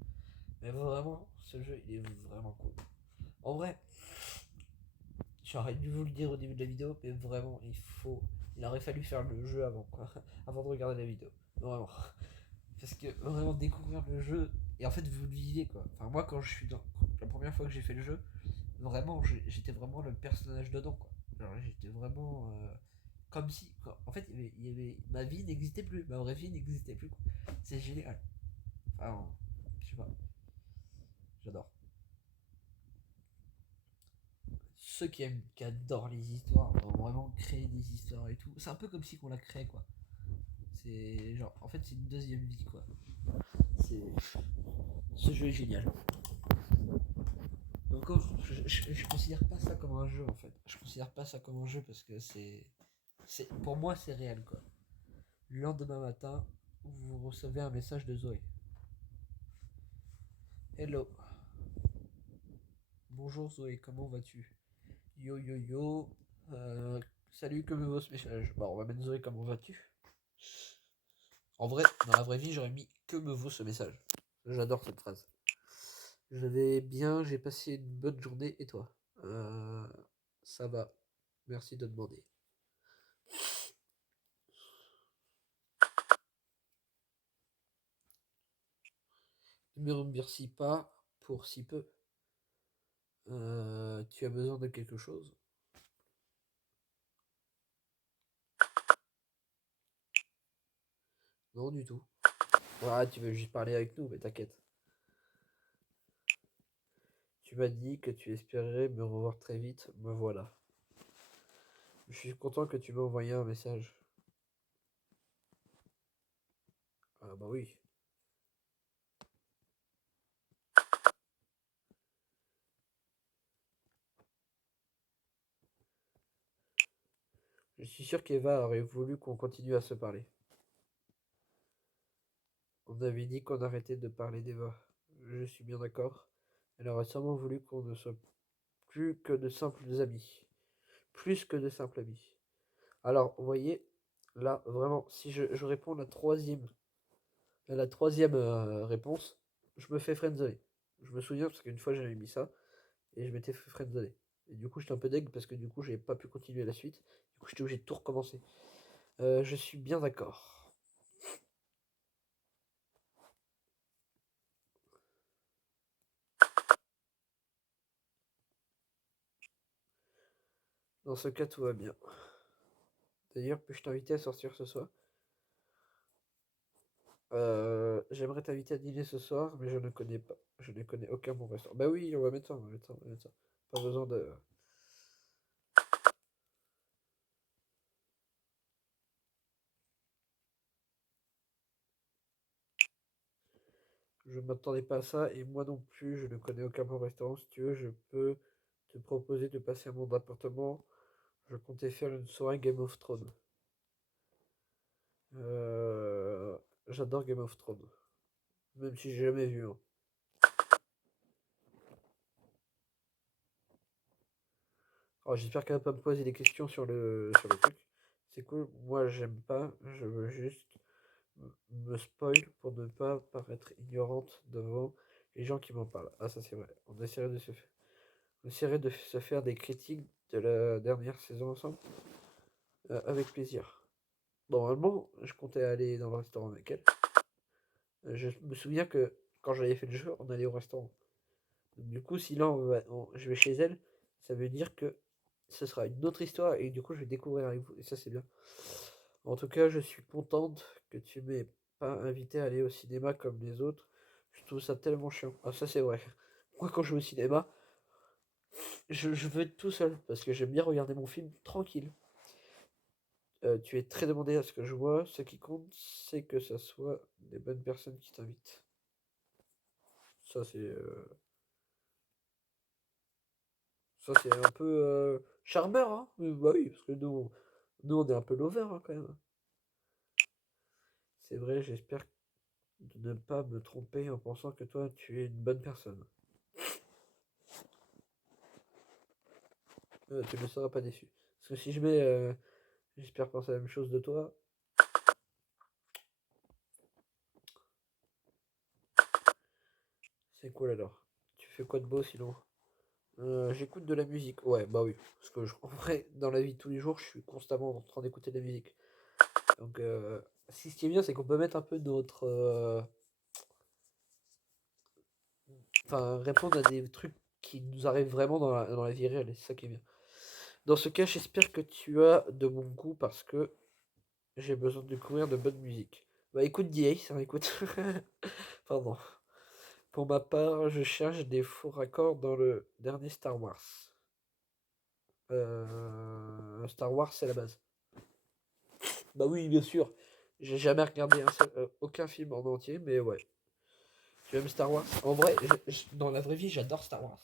Mais vraiment, ce jeu, il est vraiment cool. En vrai, j'aurais dû vous le dire au début de la vidéo, mais vraiment, il aurait fallu faire le jeu avant, quoi. Avant de regarder la vidéo. Vraiment. Parce que vraiment découvrir le jeu, et en fait, vous le vivez, quoi. Enfin, moi, quand je suis dans. La première fois que j'ai fait le jeu, vraiment, j'étais vraiment le personnage dedans, quoi. Genre, j'étais vraiment. Comme si. Quoi. En fait, ma vie n'existait plus. Ma vraie vie n'existait plus, quoi. C'est génial. Enfin, je sais pas. J'adore. Ceux qui adorent les histoires, vont vraiment créer des histoires et tout. C'est un peu comme si qu'on la crée, quoi. C'est genre. En fait, c'est une deuxième vie, quoi. C'est. Ce jeu est génial. Donc, je considère pas ça comme un jeu, en fait. Je considère pas ça comme un jeu parce que pour moi, c'est réel, quoi. Le lendemain matin, vous recevez un message de Zoé. Hello. Bonjour Zoé, comment vas-tu? Yo yo yo. Salut, que me vaut ce message? Bon, on va mettre Zoé, comment vas-tu? En vrai, dans la vraie vie, j'aurais mis que me vaut ce message. J'adore cette phrase. Je vais bien, j'ai passé une bonne journée et toi? Euh, Ça va. Merci de demander. Ne me remercie pas pour si peu. Tu as besoin de quelque chose? Non, du tout. Ouais, tu veux juste parler avec nous, mais t'inquiète. Tu m'as dit que tu espérais me revoir très vite, me voilà. Je suis content que tu m'aies envoyé un message. Ah bah oui. Je suis sûr qu'Eva aurait voulu qu'on continue à se parler. On avait dit qu'on arrêtait de parler d'Eva. Je suis bien d'accord. Elle aurait sûrement voulu qu'on ne soit plus que de simples amis. Plus que de simples amis. Alors, vous voyez, là, vraiment, si je réponds à la troisième réponse, je me fais friendzoner. Je me souviens parce qu'une fois j'avais mis ça et je m'étais fait friendzoner. Et du coup, j'étais un peu deg parce que du coup, j'ai pas pu continuer la suite. Du coup, j'étais obligé de tout recommencer. Je suis bien d'accord. Dans ce cas, tout va bien. D'ailleurs, puis-je t'inviter à sortir ce soir? J'aimerais t'inviter à dîner ce soir, mais je ne connais pas. Je ne connais aucun bon restaurant. Bah oui, on va mettre ça, on va mettre ça, on va mettre ça. Pas besoin de. Je ne m'attendais pas à ça, et moi non plus, je ne connais aucun bon restaurant. Si tu veux, je peux te proposer de passer à mon appartement. Je comptais faire une soirée Game of Thrones. J'adore Game of Thrones, même si j'ai jamais vu, hein. Alors, j'espère qu'elle va pas me poser des questions sur le truc. C'est cool. Moi, j'aime pas. Je veux juste me spoil pour ne pas paraître ignorante devant les gens qui m'en parlent. Ah, ça c'est vrai. On essaierait de se faire des critiques de la dernière saison ensemble. Avec plaisir. Normalement, je comptais aller dans le restaurant avec elle. Je me souviens que quand j'avais fait le jeu, on allait au restaurant. Donc, du coup, si là je vais chez elle, ça veut dire que ce sera une autre histoire et du coup, je vais découvrir avec vous. Et ça, c'est bien. En tout cas, je suis contente que tu m'aies pas invité à aller au cinéma comme les autres. Je trouve ça tellement chiant. Ah, ça c'est vrai. Moi, quand je vais au cinéma, je veux être tout seul parce que j'aime bien regarder mon film tranquille. Tu es très demandé à ce que je vois. Ce qui compte, c'est que ça soit des bonnes personnes qui t'invitent. Ça, c'est un peu charmeur, hein. Bah oui, parce que nous on est un peu lovers hein, quand même. C'est vrai, j'espère de ne pas me tromper en pensant que toi, tu es une bonne personne. Tu ne seras pas déçu. Parce que si je mets, j'espère penser la même chose de toi, c'est cool alors. Tu fais quoi de beau sinon? J'écoute de la musique. Ouais, bah oui. Parce que en vrai, dans la vie de tous les jours, je suis constamment en train d'écouter de la musique. Donc, si ce qui est bien, c'est qu'on peut mettre un peu notre. Enfin, répondre à des trucs qui nous arrivent vraiment dans la vie réelle. Et c'est ça qui est bien. Dans ce cas, j'espère que tu as de mon goût parce que j'ai besoin de découvrir de bonne musique. Bah écoute DA, hein, écoute. Pardon. Pour ma part, je cherche des faux raccords dans le dernier Star Wars. Star Wars, c'est la base. Bah oui, bien sûr. J'ai jamais regardé aucun film en entier, mais ouais. Tu aimes Star Wars? En vrai, dans la vraie vie, j'adore Star Wars.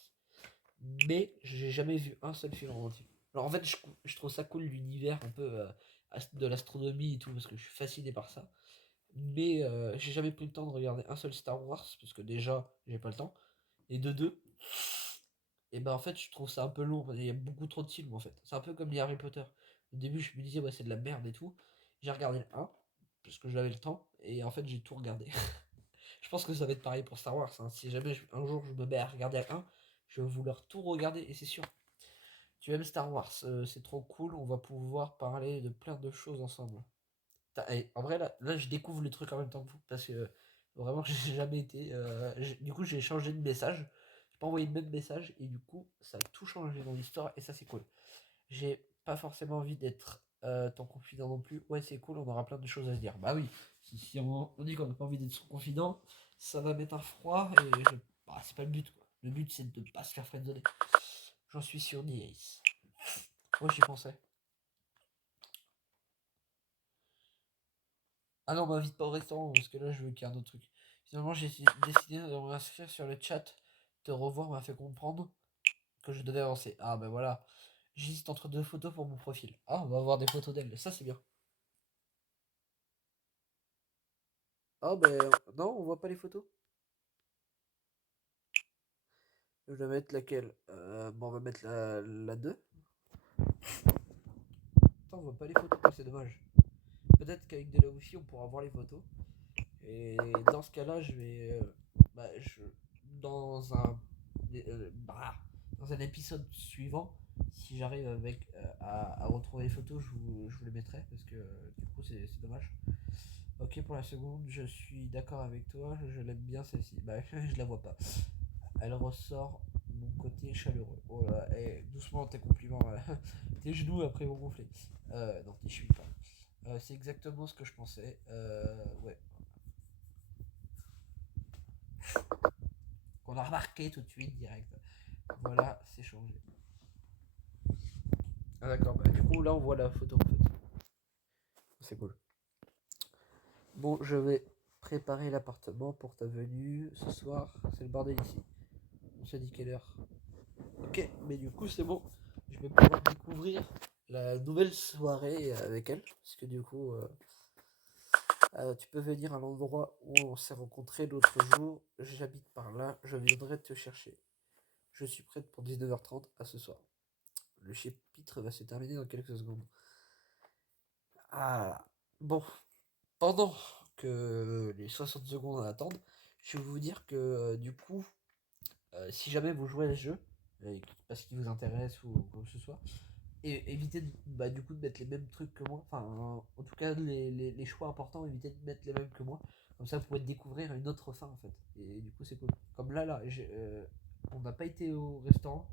Mais j'ai jamais vu un seul film en entier. Alors en fait, je trouve ça cool l'univers un peu de l'astronomie et tout, parce que je suis fasciné par ça. Mais j'ai jamais pris le temps de regarder un seul Star Wars, parce que déjà, j'ai pas le temps. Et de deux, et ben en fait, je trouve ça un peu long, parce qu'il y a beaucoup trop de films en fait. C'est un peu comme les Harry Potter. Au début, je me disais, ouais, c'est de la merde et tout. J'ai regardé le 1, parce que j'avais le temps, et en fait, j'ai tout regardé. Je pense que ça va être pareil pour Star Wars, hein. Si jamais un jour je me mets à regarder le 1, je vais vouloir tout regarder, et c'est sûr. Tu aimes Star Wars, c'est trop cool, on va pouvoir parler de plein de choses ensemble. En vrai, là, je découvre le truc en même temps que vous, parce que vraiment, j'ai jamais été. Du coup, j'ai changé de message, j'ai pas envoyé le même message, et du coup, ça a tout changé dans l'histoire, et ça, c'est cool. J'ai pas forcément envie d'être ton confident non plus. Ouais, c'est cool, on aura plein de choses à se dire. Bah oui, si on dit qu'on n'a pas envie d'être son confident, ça va mettre un froid, et bah, c'est pas le but, quoi. Le but, c'est de pas se faire friendzoner. J'en suis sûr, Ace. Moi, j'y pensais. Ah non, m'invite pas au restaurant parce que là je veux qu'il y ait un autre truc. Finalement, j'ai décidé de m'inscrire sur le chat. Te revoir m'a fait comprendre que je devais avancer. Ah ben voilà. J'hésite entre deux photos pour mon profil. Ah, on va avoir des photos d'elle. Ça c'est bien. Ah ben non, on voit pas les photos. Je vais mettre laquelle bon, on va mettre la 2. Attends, on voit pas les photos. Ah, c'est dommage. Peut-être qu'avec de la wifi on pourra voir les photos. Et dans ce cas-là, je vais. Bah, dans un. Bah, dans un épisode suivant, si j'arrive à retrouver les photos, je vous les mettrai parce que du coup, c'est dommage. Ok, pour la seconde, je suis d'accord avec toi, je l'aime bien celle-ci. Bah, je la vois pas. Elle ressort mon côté chaleureux. Oh là, doucement tes compliments. Tes genoux après vont gonfler. Non, tes chevilles, pardon. C'est exactement ce que je pensais. Ouais, qu'on a remarqué tout de suite direct. Voilà, c'est changé. Ah d'accord, bah, du coup là on voit la photo en fait. C'est cool. Bon, je vais préparer l'appartement pour ta venue ce soir. C'est le bordel ici. On s'est dit quelle heure? Ok, mais du coup c'est bon. Je vais pouvoir découvrir la nouvelle soirée avec elle. Parce que du coup, tu peux venir à l'endroit où on s'est rencontrés l'autre jour. J'habite par là, je viendrai te chercher. Je suis prête pour 19h30 à ce soir. Le chapitre va se terminer dans quelques secondes. Ah, bon, pendant que les 60 secondes attendent, je vais vous dire que du coup, si jamais vous jouez à ce jeu, parce qu'il vous intéresse ou quoi que ce soit, et évitez bah, du coup de mettre les mêmes trucs que moi, enfin en tout cas les choix importants, évitez de mettre les mêmes que moi, comme ça vous pouvez découvrir une autre fin en fait, et du coup c'est cool. Comme là, on n'a pas été au restaurant,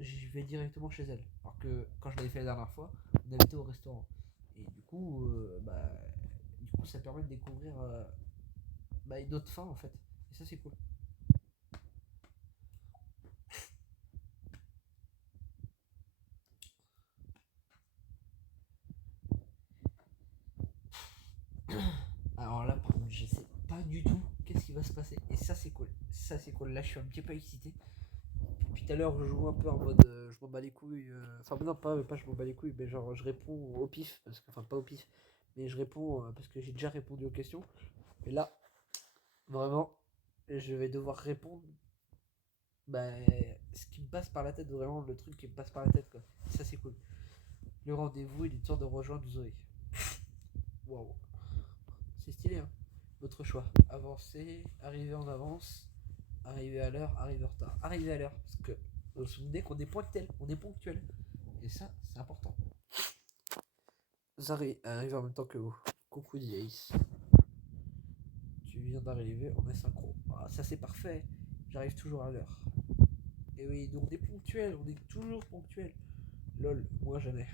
je vais directement chez elle, alors que quand je l'avais fait la dernière fois, on avait été au restaurant, et du coup, coup, ça permet de découvrir une autre fin en fait. Et ça, c'est cool. Alors là, par contre, je sais pas du tout qu'est-ce qui va se passer. Et ça, c'est cool. Ça, c'est cool. Là, je suis un petit peu excité. Puis tout à l'heure, je joue un peu en mode je m'en bats les couilles. Enfin, non, pas je m'en bats les couilles, mais genre je réponds au pif. Enfin, pas au pif, mais je réponds parce que j'ai déjà répondu aux questions. Et là, vraiment, je vais devoir répondre bah, ce qui me passe par la tête, vraiment le truc qui me passe par la tête, quoi. Et ça, c'est cool. Le rendez-vous, il est temps de rejoindre Zoé. Waouh. C'est stylé, hein. Votre choix. Avancer, arriver en avance, arriver à l'heure, arriver en retard. Arriver à l'heure, parce que vous vous souvenez qu'on est ponctuel, on est ponctuel. Et ça, c'est important. Zari arrive en même temps que vous. Coucou Diace. Tu viens d'arriver, on est synchro. Ah, ça c'est parfait. J'arrive toujours à l'heure. Et oui, nous on est ponctuel, on est toujours ponctuel. Lol, moi jamais.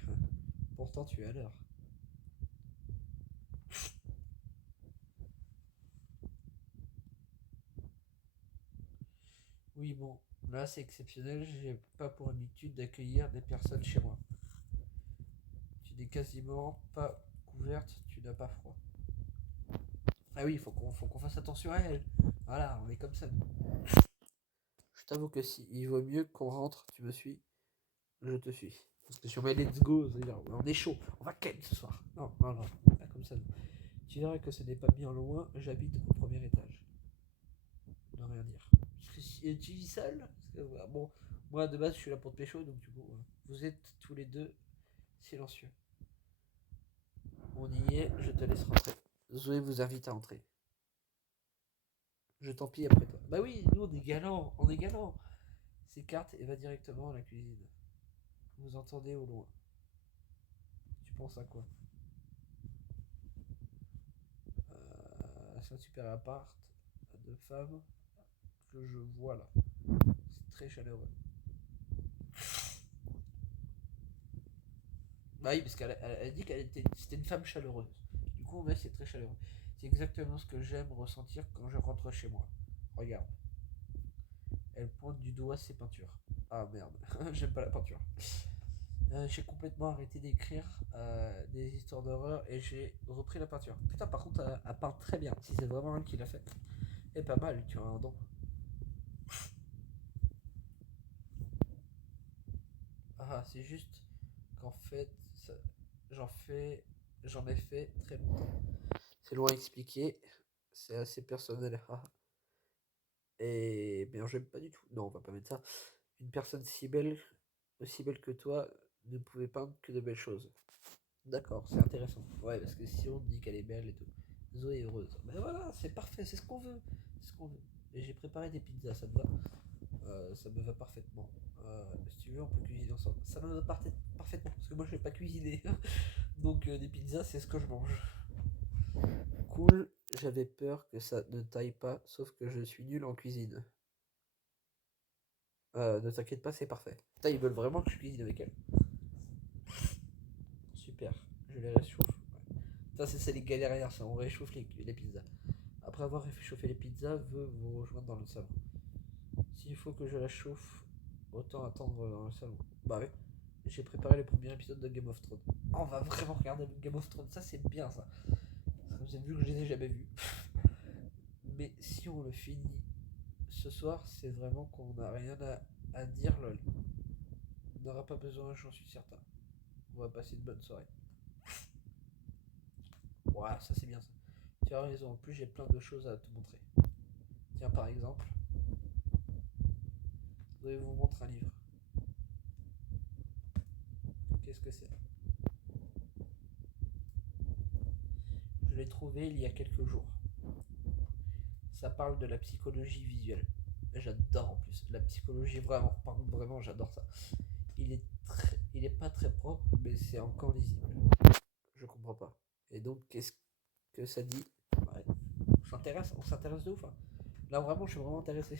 Pourtant tu es à l'heure. Oui, bon, là c'est exceptionnel, j'ai pas pour habitude d'accueillir des personnes chez moi. Tu n'es quasiment pas couverte, tu n'as pas froid. Ah oui, faut qu'on fasse attention à elle. Voilà, on est comme ça. Je t'avoue que si il vaut mieux qu'on rentre, tu me suis, je te suis. Parce que si on met let's go, c'est-à-dire on est chaud, on va ken ce soir. Non, non, non, pas comme ça. Non. Tu verras que ce n'est pas bien loin, j'habite au premier étage. Ne rien dire. Parce que si tu vis seul, parce que, voilà, bon, moi de base je suis là pour te pécho, donc du coup, vous êtes tous les deux silencieux. On y est, je te laisse rentrer. Zoé vous invite à entrer. Je t'en prie après toi. Bah oui, nous on est galants, on est galants. S'écarte et va directement à la cuisine. Vous entendez au loin. Tu penses à quoi? C'est un super appart de femmes que je vois là. C'est très chaleureux. Bah oui, parce qu'elle a dit c'était une femme chaleureuse. Du coup, ouais, c'est très chaleureux. C'est exactement ce que j'aime ressentir quand je rentre chez moi. Regarde, elle pointe du doigt ses peintures. Ah merde, j'aime pas la peinture. J'ai complètement arrêté d'écrire des histoires d'horreur et j'ai repris la peinture. Putain, par contre, elle peint très bien. Si c'est vraiment elle qui l'a fait. Et pas mal, tu as un don. Ah, c'est juste qu'en fait, j'en fais, j'en ai fait très longtemps. C'est loin à expliquer, c'est assez personnel. Et bien, j'aime pas du tout. Non, on va pas mettre ça. Une personne si belle, aussi belle que toi, ne pouvait peindre que de belles choses. D'accord, c'est intéressant. Ouais, parce que si on dit qu'elle est belle et tout, Zoé est heureuse. Ben voilà, c'est parfait, c'est ce qu'on veut. C'est ce qu'on veut. Et j'ai préparé des pizzas, ça te va? Ça me va parfaitement. Si tu veux, on peut cuisiner ensemble. Ça me va parfaitement, parce que moi je vais pas cuisiner. Donc des pizzas, c'est ce que je mange. Cool, j'avais peur que ça ne taille pas, sauf que je suis nul en cuisine. Ne t'inquiète pas, c'est parfait. Putain, ils veulent vraiment que je cuisine avec elle. Super, je les réchauffe. Ouais. Ça, c'est les galériens, ça, on réchauffe les pizzas. Après avoir réchauffé les pizzas, veut vous rejoindre dans le salon. S'il faut que je la chauffe, autant attendre dans le salon. Bah ouais, j'ai préparé le premier épisode de Game of Thrones. Oh, on va vraiment regarder Game of Thrones, ça c'est bien ça. Vous avez vu que je les ai jamais vus. Mais si on le finit ce soir, c'est vraiment qu'on n'a rien à dire, lol. On n'aura pas besoin, j'en suis certain. On va passer une bonne soirée. Ouais, ça c'est bien ça. Tu as raison, en plus j'ai plein de choses à te montrer. Tiens, par exemple, je vais vous montrer un livre. Qu'est-ce que c'est? Je l'ai trouvé il y a quelques jours. Ça parle de la psychologie visuelle. J'adore en plus. La psychologie, vraiment, par contre, vraiment, j'adore ça. Il est pas très propre, mais c'est encore lisible. Je comprends pas. Et donc, qu'est-ce que ça dit? Ouais. On s'intéresse de ouf. Hein. Là, vraiment, je suis vraiment intéressé.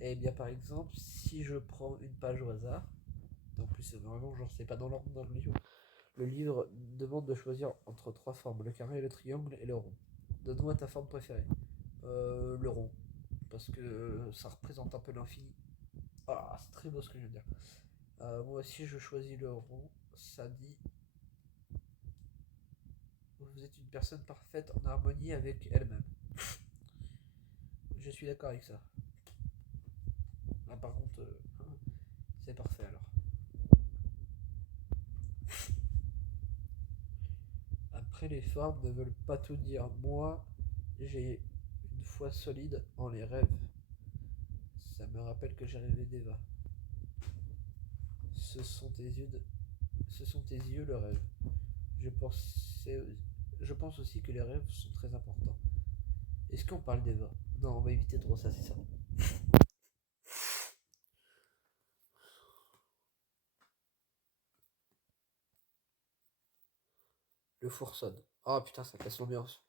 Et bien, par exemple, si je prends une page au hasard, en plus, c'est vraiment, genre, c'est pas dans l'ordre dans le livre. Le livre demande de choisir entre trois formes, le carré, le triangle et le rond. Donne-moi ta forme préférée. Le rond, parce que ça représente un peu l'infini. Ah, c'est très beau ce que je veux dire. Moi aussi, je choisis le rond. Ça dit: vous êtes une personne parfaite en harmonie avec elle-même. Je suis d'accord avec ça. Ah, par contre, c'est parfait alors. Après, les formes ne veulent pas tout dire. Moi, j'ai une foi solide en les rêves. Ça me rappelle que j'ai rêvé d'Eva. Ce sont tes yeux, ce sont tes yeux le rêve. Je pense, je pense aussi que les rêves sont très importants. Est-ce qu'on parle d'Eva? Non, on va éviter trop ça, c'est ça. Le four sonne. Oh putain, ça casse l'ambiance.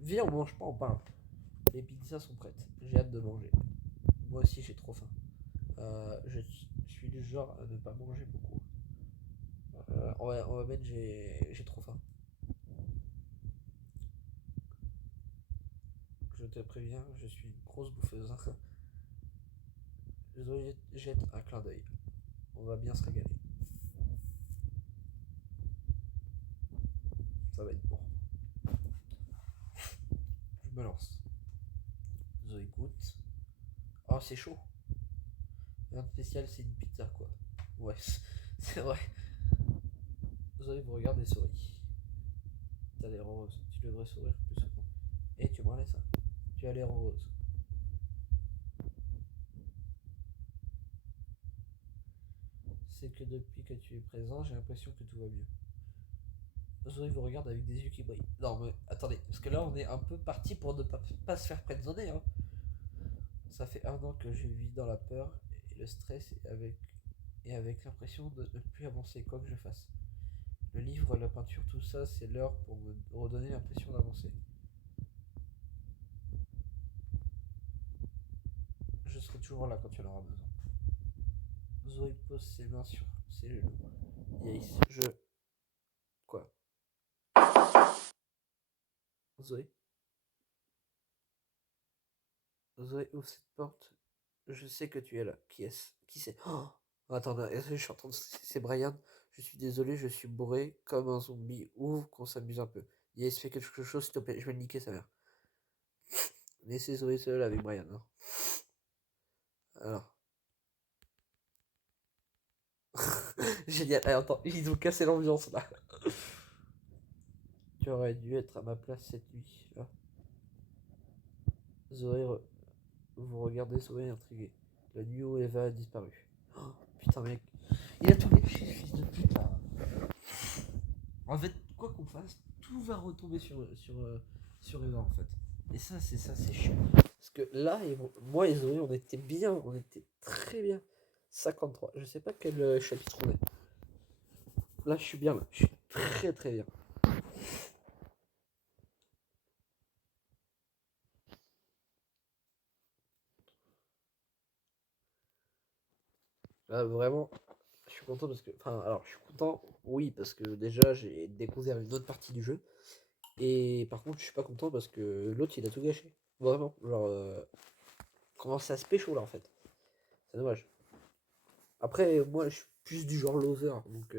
Viens, on mange pas, on parle. Les pizzas sont prêtes. J'ai hâte de manger. Moi aussi, j'ai trop faim. Je suis du genre à ne pas manger beaucoup. On va mettre j'ai trop faim. Je te préviens, je suis une grosse bouffeuse. Je jette un clin d'œil. On va bien se régaler. Ça va être bon. Je me lance. Zoé goûte. Oh, c'est chaud. Rien de spécial, c'est une pizza quoi. Ouais, c'est vrai. Zoé vous regarde et sourit. T'as l'air heureuse. Tu devrais sourire plus souvent. Et tu me relais ça. Tu as l'air heureuse. C'est que depuis que tu es présent, j'ai l'impression que tout va mieux. Zoé vous regarde avec des yeux qui brillent. Non mais attendez, parce que là on est un peu parti pour ne pas se faire friendzoner. Hein. Ça fait 1 an que je vis dans la peur et le stress et avec l'impression de ne plus avancer quoi que je fasse. Le livre, la peinture, tout ça, c'est l'heure pour me redonner l'impression d'avancer. Je serai toujours là quand tu en auras besoin. Zoé pose ses mains sur ses genoux. Yace, Quoi? Zoé? Zoé, ouvre cette porte. Je sais que tu es là. Qui est-ce? Qui c'est? Oh, attends, je suis en train de... C'est Brian. Je suis désolé, je suis bourré comme un zombie. Ouvre qu'on s'amuse un peu. Yace, fais quelque chose, s'il te plaît. Je vais le niquer, sa mère. Laissez Zoé seule avec Brian. Hein. Alors. Génial. Allez, attends, ils ont cassé l'ambiance là. Tu aurais dû être à ma place cette nuit. Là. Zoé, vous regardez Zoé intrigué. La nuit où Eva a disparu. Oh, putain, mec. Il a tout gâché, fils de pute là. En fait, quoi qu'on fasse, tout va retomber sur Eva en fait. Et ça, c'est chiant. Parce que là, moi et Zoé, on était bien, on était très bien. 53. Je sais pas quel chapitre on est. Là, je suis bien là. Je suis très très bien. Là, vraiment, je suis content parce que. Enfin, alors, je suis content, oui, parce que déjà, j'ai découvert une autre partie du jeu. Et par contre, je suis pas content parce que l'autre, il a tout gâché. Vraiment. Genre, comment ça se pécho là en fait. C'est dommage. Après, moi, je suis plus du genre lover, donc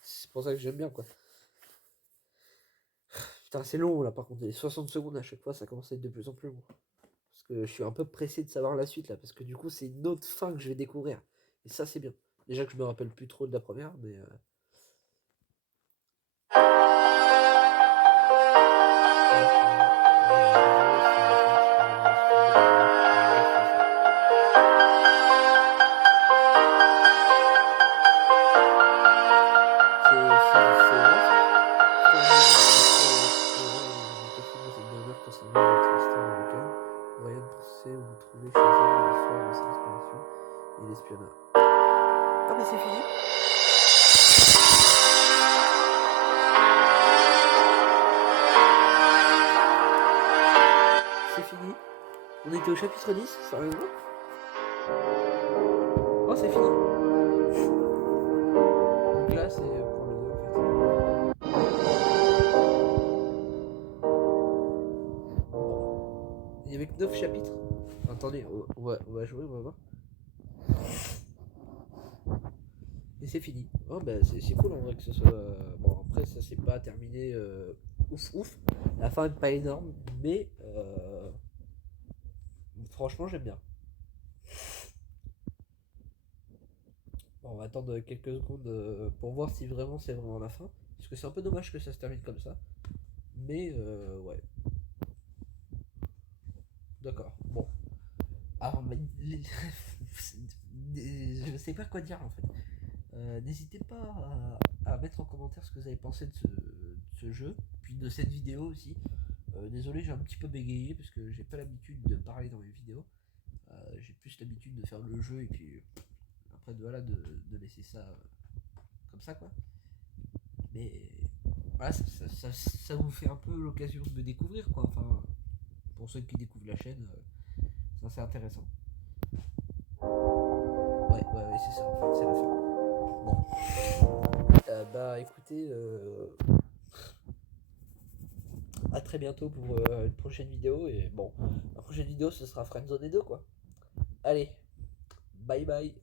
c'est pour ça que j'aime bien quoi. Putain, c'est long là par contre, les 60 secondes à chaque fois, ça commence à être de plus en plus long. Parce que je suis un peu pressé de savoir la suite là, parce que du coup, c'est une autre fin que je vais découvrir. Et ça, c'est bien. Déjà que je me rappelle plus trop de la première, mais. Voyant pousser, vous trouvez chez elle les formes de cette inspiration et l'espionnage. Ah mais c'est fini. C'est fini. On était au chapitre 10, sérieusement? Oh c'est fini. Donc là c'est pour le 2 en fait. n'y avait que 9 chapitres. Attendez, on va jouer, on va voir. Et c'est fini. Oh, bah, c'est cool en vrai que ce soit. Bon, après, ça c'est pas terminé ouf. La fin n'est pas énorme, mais franchement, j'aime bien. Bon, on va attendre quelques secondes pour voir si vraiment c'est vraiment la fin. Parce que c'est un peu dommage que ça se termine comme ça. Mais ouais. D'accord. Bon. Alors, je sais pas quoi dire en fait. N'hésitez pas à mettre en commentaire ce que vous avez pensé de ce jeu, puis de cette vidéo aussi. Désolé, j'ai un petit peu bégayé parce que j'ai pas l'habitude de parler dans mes vidéos. J'ai plus l'habitude de faire le jeu et puis après voilà de laisser ça comme ça quoi. Mais voilà, ça vous fait un peu l'occasion de me découvrir quoi. Enfin, pour ceux qui découvrent la chaîne, ça c'est intéressant. Ouais, c'est ça en fait, c'est la fin. Bon. Bah écoutez, à très bientôt pour une prochaine vidéo. Et bon, la prochaine vidéo ce sera Friendzone 2 quoi. Allez, bye bye.